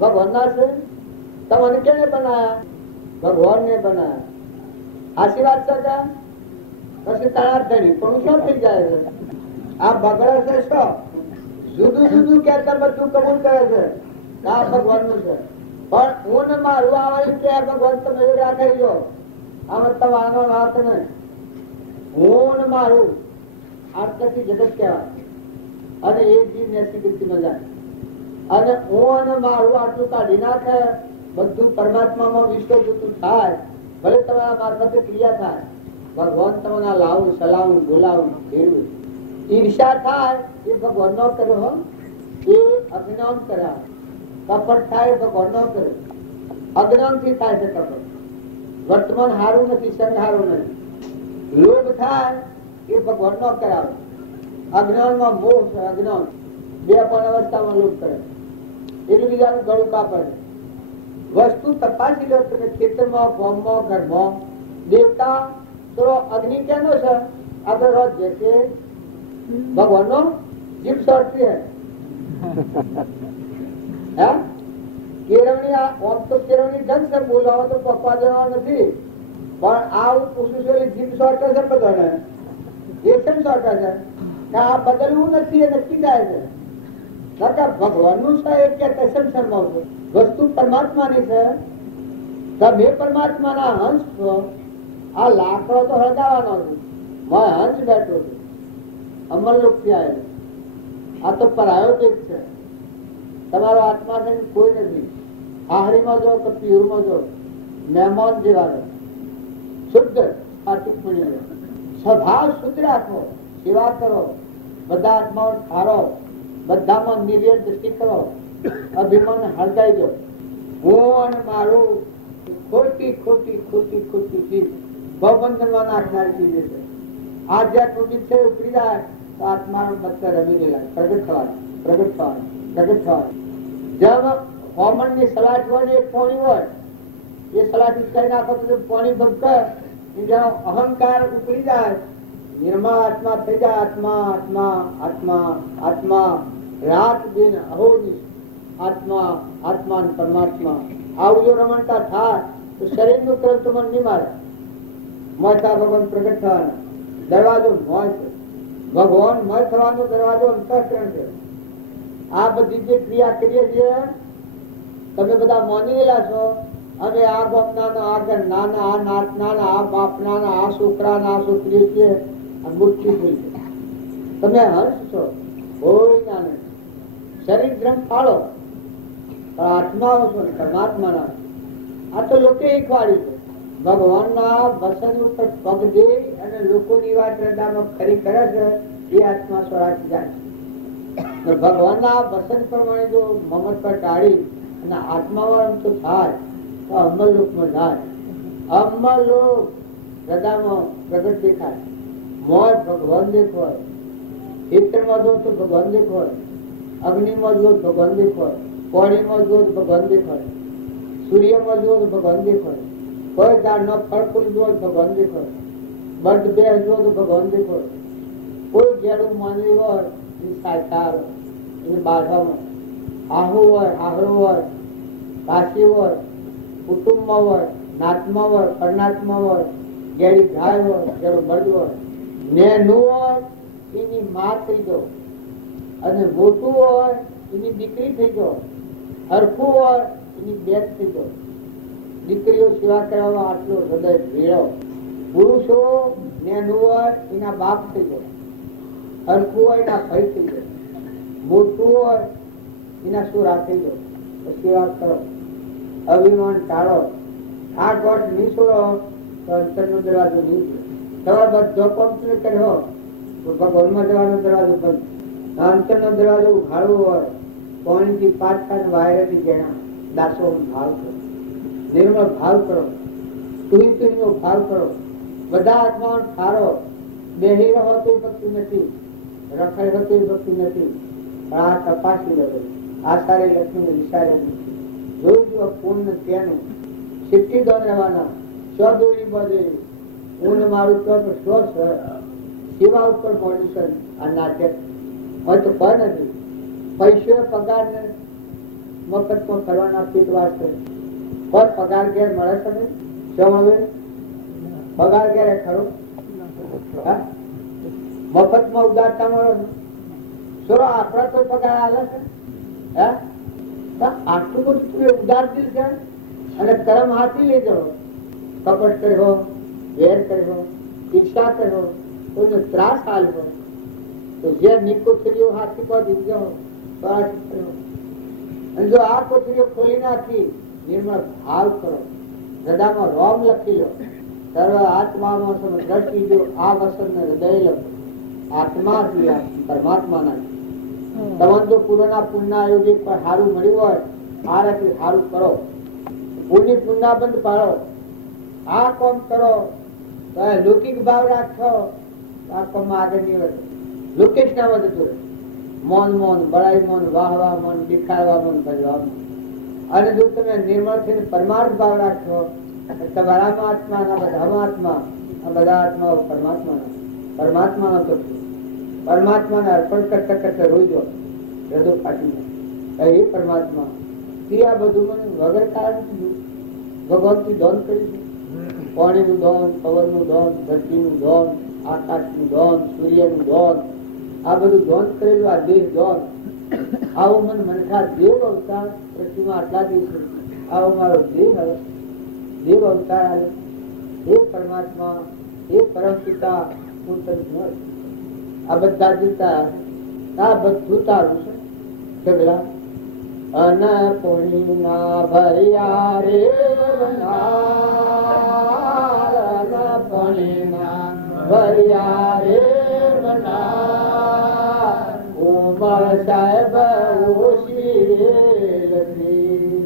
ભગવાન ના છે? તમને કેને બનાયા? ભગવાન ને બનાયા. આશીર્વાદ છે કે પછી તણાર ધરી પણ શું થઈ જાય છે? આ બગડે છે શું? જુદું કેતા બધું કબૂલ કરે છે આ ભગવાન નું છે. પણ હું ને મારું આવે કે ભગવાન તમે એવું રાખી લો. આમાં તમારો વાત નહીં. હું ને મારું આટલાથી જગત કહેવાય અને એક જીવ નેસી ગતિમાં જાય. અને હું અને મારું આટલું કાઢી નાખે બધું પરમાત્મામાં વિશ્વજતું થાય. ભલે તમારા મારફતે ક્રિયા થાય, ભગવાન તમને લાવું સલાવું બોલાવું ફેરવું. ઈર્ષા થાય એ ભગવાન નો કર્યો, એ અજ્ઞાન કર્યા. કપટ થાય એ ભગવાન નો કર્યો. અજ્ઞાન થી થાય છે કપટ. વર્તમાન હારું નથી, સંગ હારું નથી. લોભ થાય એ ભગવાન નો કરાવે. અજ્ઞાનમાં મોહ છે. અજ્ઞાન બે પણ અવસ્થામાં લોભ કરે એટલે બીજાનું ગળું કાપે. વસ્તુ તપાસી લો તમે ખેતરમાં, ગામમાં, ઘરમાં. દેવતા તો અગ્નિ કેનો છે? આગળ રોજ જે છે ભગવાન નો જીભ સળતી હે. કેળવણી આમ તો કેળવણી ઢંગ છે, બોલાવો તો પકવા દેવા નથી. પણ આવું પૂછું છું જીભ સળતે છે બધાને. એ કેમ સળતા છે? આ બદલવું નથી એ નક્કી થાય છે. કાકા ભગવાનનું છે એ કે તસમ શરમાવ છો, વસ્તુ પરમાત્માની છે. તમે પરમાત્માના હંસ છો. આ લાકડો તો હળગાવાનો છે, મેં હંસ બેઠો છું, અમરલોકથી આવેલો. આ તો પ્રાયોગિક છે. તમારો આત્મા છે કોઈ નથી. આહરીમાં જો કે પિયુરમાં જો મહેમાન જેવા છે. શુદ્ધ સાત્વિક મળી જાય. સ્વભાવ શુદ્ધ રાખો, સેવા કરો, બધા આત્માઓ ઠારો, બધામાં નિર્વેદ દ્રષ્ટિ કરો, અભિમાન હળગાઈ દો. હું અને મારું ખોટી ખોટી ખોટી ખોટી ચીજ ભવબંધનમાં નાખનારી ચીજ છે. આ જ્યાં તૂટી છે ઉપડી જાય તો આત્માનો પત્તર રમી ગયેલા પ્રગટ થવાનું પ્રગટ થવાનું પ્રગટ થવાનું. જેમ હોમણની સલાટ હોય ને એક પોણી હોય, એ સલાટ ઉચકાઈ નાખો તો પાણી ભગકે, જેનો અહંકાર ઉપડી જાય, નિર્મળ આત્મા થઈ જાય. આત્મા આત્મા આત્મા આત્મા રાત દિન અહોનિશ આત્મા આત્મા ને પરમાત્મા. આવું જો રમણતા થાય તો શરીરનું તરફ તો મન નહીં મારે. મોટા ભગવાન પ્રગટ થવાના દરવાજો મોય છે. ભગવાન મય થવાનો દરવાજો અંતઃકરણ છે. આ બધી જે ક્રિયા કરીએ છીએ તમે બધા માની ગયેલા છો. અમે આ બાપના આ ઘરના આ નાતના આ બાપના આ છોકરાના આ છોકરી છે. આ મુઠ્ઠી થઈ છે. તમે હંસ છો, કોઈ ના નહીં. શરીર ધ્રમ પાડો, આત્માઓ છો પરમાત્માના. આ તો લોકો શીખવાડ્યું છે. ભગવાનના વસન ઉપર પગ દે અને લોકોની વાત હૃદયમાં ખરી કરે છે, એ આત્મા સ્વરાજ જાય છે. ભગવાનના વસન પ્રમાણે જો મમત પર ટાળી અને આત્માવાળું તો થાય તો અમરલોકમાં જાય. અમરલોક હૃદયમાં પ્રગટ દેખાય. મોર ભગવાન દેખાય, હેતરમાં જો તો ભગવાન દેખાય, અગ્નિમાં જો ભગવાન દેખાય, પાણીમાં જો ભગવાન દેખાય, સૂર્યમાં જો ભગવાન દેખાય, કોઈ ઝાડનો ફળ ફૂલ જો ભગવાન દેખાય, બર્ડ બે જો ભગવાન દેખાય, કોઈ જેડું માનવી હોય એની સાયકાર એની બાધામાં આહુ હોય, આહરો હોય, કાશી હોય, કુટુંબમાં હોય, નાતમાં હોય, પરનાત્મા હોય, જેડી ગાય હોય, જેડું બળદ હોય, નેનું હોય એની માં થઈ જાઓ, અને મોટું હોય એની દીકરી થઈ જાઓ, હરખું હોય એની બેન થઈ જાઓ. દીકરીઓ સેવા કરવામાં આટલો હૃદય ભેળો. પુરુષો નેનું હોય એના બાપ થઈ જાઓ, હરખું હોય એના ભાઈ થઈ જાઓ, મોટું હોય એના સુરા થઈ જાઓ. સેવા કરો, અભિમાન ટાળો. આ ગોઠ નહીં છોડો તો અંતરનો દરવાજો નહીં. તમારે બધો કમ્પ્લીટ કર્યો તો ભગવાનમાં જવાનો દરવાજો બંધ. અંતરનો દરવાજો ઉઘાડવો હોય, પાણીથી પાછા વાયરથી જેના દાસો ભાવ કરો, નિર્મળ ભાવ કરો, તુહીનો ભાવ કરો. બધા આત્માઓ ઠારો. બેહી રહો તો ભક્તિ નથી, રખાઈ રહો તો ભક્તિ નથી. પણ આ તપાસી લો. આ સારી લક્ષ્મી વિચારે જોઈ જુઓ પૂર્ણ તેનું સિદ્ધિ દોન રહેવાના. સ્વદોરી બધે હું મારું તો સ્વ સેવા ઉપર પોલ્યુશન. આ નાટક હોય તો કોઈ નથી. પૈસો પગાર ને મફતમાં ફરવાના પીટ વાસ્તે કોઈ પગાર ઘેર મળે છે ને? પગાર ઘેર ખરો? મફતમાં ઉદારતા મળે છો? આપડા તો પગાર આવે છે? હે આટલું બધું ઉદાર દિલ છે અને કર્મ હાથી લઈ જાઓ. કપટ કર્યો, વેર કર્યો, ઈર્ષા કર્યો, કોઈનો ત્રાસ હાલવો તો જે કોથળીઓ હાથી પર જાઓ. અને જો આ કોથળીઓ ખોલી નાખી નિર્મળ ભાવ કરો, હૃદયમાં રોમ લખી લો, સર્વ આત્મામાં દ્રષ્ટિ જો આ વસન ને હૃદય લખો. આત્મા પરમાત્માના તમારે જો પૂર્વના પુણ્ય આયોજિત પર સારું મળ્યું હોય આ રાથી સારું કરો. પુણ્ય પુણ્યાબંધ પાડો. આ કામ કરો તો લૌકિક ભાવ રાખો આ કામમાં આગળ નહીં વધે. લોકેશ ના વધતું મૌન મૌન બળાઈ મૌન વાહવા મૌન દેખાડવા મૌન ભજવા મૌન. અને જો તમે નિર્મળ થઈને પરમાર્થ ભાવ રાખશો તમારામાં આત્મા ના બધામાં આત્મા, આ બધા આત્માઓ પરમાત્માના પરમાત્માનો તો પરમાત્માને અર્પણ કરતા કરતા રોજો હૃદય ફાટી એ પરમાત્મા આ બધું મને વગર કારણ ભગવાનથી દોન કર્યું છે. પાણીનું દોન, પવનનું દોન, ધરતીનું દોન, આકાશનું દોન, સૂર્યનું દોન, આ બધું દોન કરેલું. આ દેહ દોન આવો મન મનખા દેવ અવતાર પૃથ્વીમાં આટલા દિવસે આવો મારો દેવ અવતાર આવ્યો. હે પરમાત્મા, હે પરમ પિતા, હું તને આ બધા જીતા, આ બધું તારું છે. ઢગલા અનપૂર્ણા ભર્યા રે વનાર, અનપૂર્ણા ભર્યા રે વનાર, ઉમર સાહેબ ઓછી લખી.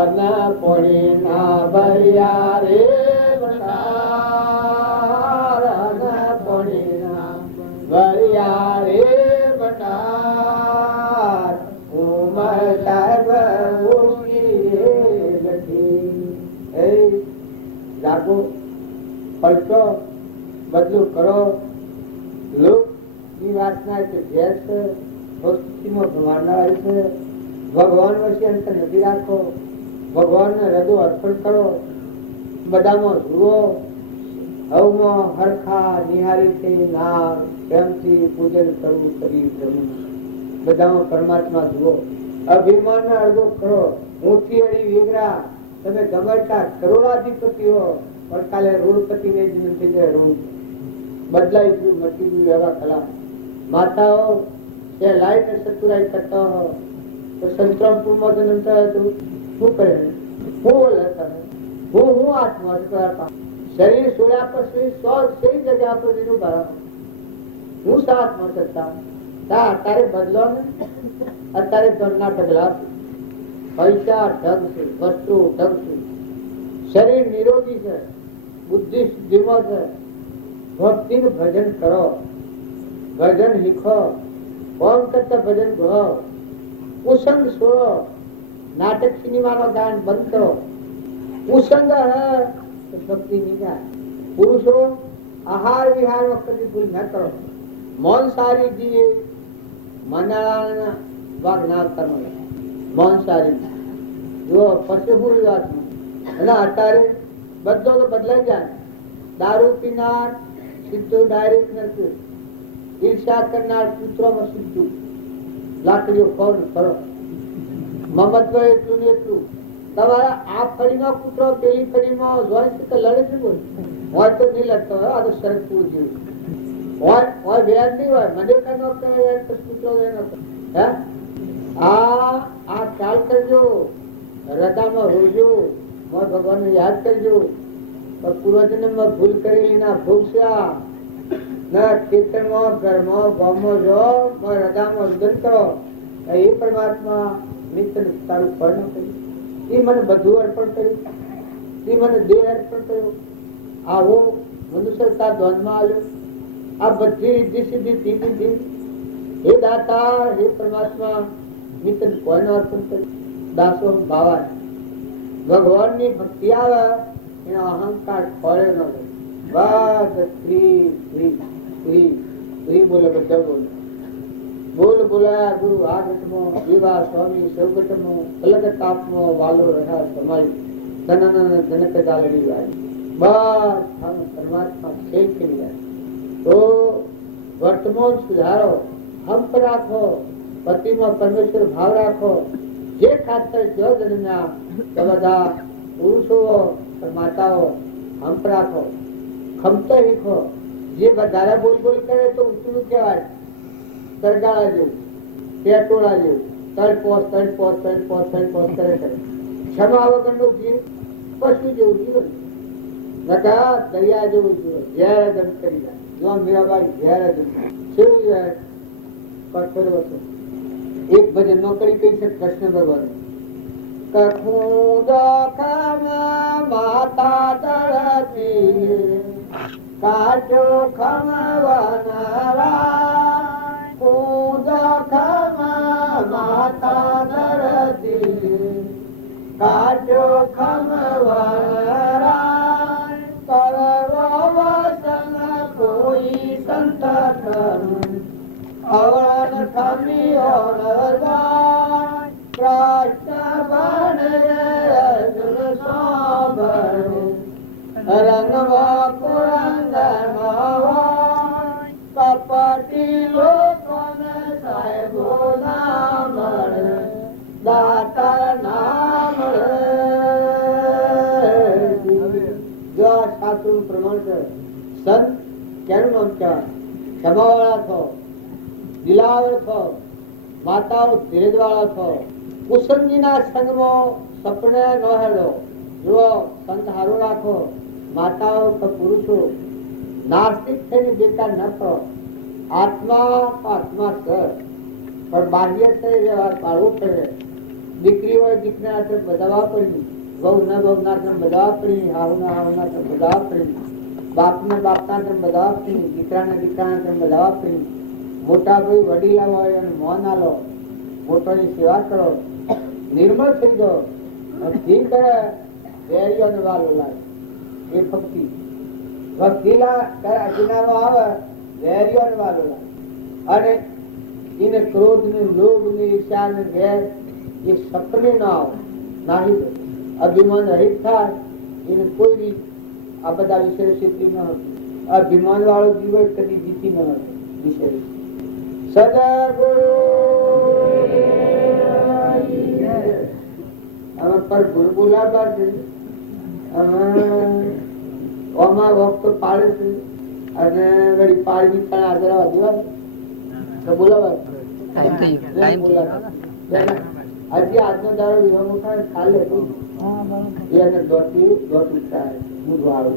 અનપૂર્ણા ભર્યા રે વનાર, અનપૂર્ણા ભર્યા રે વનાર, ઉમર સાહેબ ઓછી લખી. એ જાગો, પલટો, બદલું કરો. લોકની વાસના છે ઘેર છે, વસ્તુમાં ભગવાનના છે. ભગવાન વચ્ચે અંતર નથી રાખો. ભગવાનને હૃદય અર્પણ કરો. બધામાં જુઓ, હવમાં હરખા નિહારી થઈ નામ પ્રેમથી પૂજન કરવું શરીર કરવું. બધામાં પરમાત્મા જુઓ. અભિમાન ને અડધો કરો. ઊંચી અડી વેગરા તમે ગમતા કરોડાધિપતિ હો, પણ કાલે રોડપતિ ને જ નથી જાય. રોડ બદલાઈ ગયું, મટી ગયું એવા કલા. માતાઓ તે લાઈટ સતુરાઈ કરતા હો તો સંતરામપુરમાં જન્મ થયો તો શું કરે? હું આત્મા કરતા શરીર છોડ્યા પછી સહી જગ્યા પર જેનું ભરા હું સાત્મા કરતા અત્યારે બદલો ને. અત્યારે ધનના ઢગલા છે, પૈસા ઢગ છે, વસ્તુ ઢગ છે, શરીર નિરોગી છે, બુદ્ધિ શુદ્ધિમાં છે. ભક્તિનું ભજન કરો, ભજન શીખો, ઓમ કરતા ભજન ગો. કુસંગ છોડો, નાટક સિનેમાનો ગાન બંધ કરો. કુસંગ ભક્તિ નિગાહ. પુરુષો આહાર વિહાર વખતે ભૂલ ન કરો. મૌન સારી જીએ, મનાળાના વાગ ના કરો. મૌન સારી જો પછી ભૂલ વાતમાં. અને અત્યારે બધો તો બદલાઈ જાય. દારૂ પીનાર સીધું ડાયરેક્ટ નથી. ઈર્ષા કરનાર પુત્રોમાં સીધું લાકડીઓ કરો. મમત્વ એટલું ને એટલું. તમારા આ ફળીનો પુત્રો પેલી ફળીમાં જોઈ શકે લડે છે. હોય તો નહીં લડતો હોય. આ તો શરદપુર જેવું હોય વ્યાજ નહીં હોય. મને કઈ પુત્રો હે આ ખ્યાલ કરજો. હૃદયમાં રોજો, ભગવાન યાદ કરજો. પૂર્વજન્મમાં ભૂલ કરેલી ના ભૂસ્યા ના ખેતરમાં ઘરમાં ગામમાં જો હૃદયમાં રુદન કરો. એ પરમાત્મા નિત્ય તારું ફળ ન કર્યું. એ મને બધું અર્પણ કર્યું. એ મને દેહ અર્પણ કર્યો. આવો મનુષ્યતા ધ્વનમાં આવ્યો. આ બધી રીતિ સીધી દીધી. હે દાતા, હે પરમાત્મા, નિત્ય કોઈને અર્પણ કર્યું. દાસો ભાવા ભગવાનની ભક્તિ આવે એનો અહંકાર ફળે ન લે. બસ સ્ત્રી બોલે, બધા બોલે. બોલ બોલાયા ગુરુ આગટમો, વિવાહ સ્વામી સૌગટમો, અલગ તાપમો વાલો રહ્યા સમય તનન જનક જાલડી વાય. બસ પરમાત્મા ખેલ કરી જાય. તો વર્તમાન સુધારો, હંપ રાખો, પતિમાં પરમેશ્વર ભાવ રાખો. જે ખાતર જો જન્મ્યા તે બધા પુરુષો માતાઓ હંપ રાખો, ખમતો શીખો. જે વધારે બોલ બોલ કરે તો ઊંચું કહેવાય. સરગાળા જેવું, પેટોળા જેવું, તડપોસ કરે છે. ક્ષમા વગરનો જીવ પશુ જેવું જીવન. દરિયા જેવું જીવન ઝેર દમ કરી જાય. જો મીરાબાઈ ઝેર દમ કેવું ઝેર કર્યો હતો. એક ભજન નોકરી કહી છે કૃષ્ણ ભગવાન. માતા દળતી કાચો ખમવાના, માતા દળતી કાચો ખમવાના, કરવો વસન કોઈ સંત અવળ ખમી ઓળવા કૃષ્ણ બન સાંભળે રંગવા પુરંદર કપટી લોકોને સાહેબો નામ કેનું નામ કહેવાય? ક્ષમાવાળા છો, દિલાવર છો, માતાઓ ધીરજવાળા છો. કુસંગીના સંગમાં સપને ન હેડો. જુઓ, સંત હારું રાખો. માતાઓ કે પુરુષો નાસ્તિક થઈને બેકાર ન થો. આત્મા સર પણ બાહ્ય થઈ વ્યવહાર પાડવું પડે. દીકરી હોય દીકરા હાથે બધા પડી, વહુ ના વહુ ના બધા પડી, હાહુ ના બધા પડી, બાપ ના બધા પડી, દીકરા ના બધા પડી. મોટા ભાઈ વડીલા હોય અને મોં ના લો, મોટોની સેવા કરો, નિર્મળ થઈ જાઓ. ભક્તિ કરે વેરીઓને વાલો લાગે એ ભક્તિ. ભક્તિલા અજ્ઞાનો આવે વેરીઓને વાલો લાગે. અને એને ક્રોધ ને લોભ ને ઈર્ષા ને વેર એ સપને ના આવે. નાહી અભિમાન રહિત થાય એને કોઈ રીત આ બધા વિષય સ્થિતિ ન હતી. અભિમાન વાળો જીવન કદી જીતી ન હતો વિષય. સદગુરુ પર ગુરુ બોલાવતા છે, વખત પાડે છે અને વળી પાડવી પણ આગળ વધવા તો બોલાવાય. હજી આજનો દાડો વિહંગો થાય ચાલે એને દોટી થાય. હું વાળું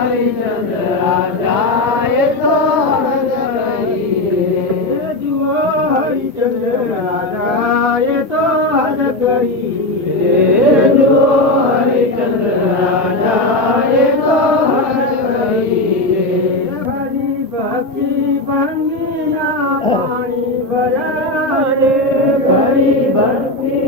હરિચંદ્ર રાજા ભક્તિ ભંગીના પાણી ભરાય રે, કરી ભક્તિ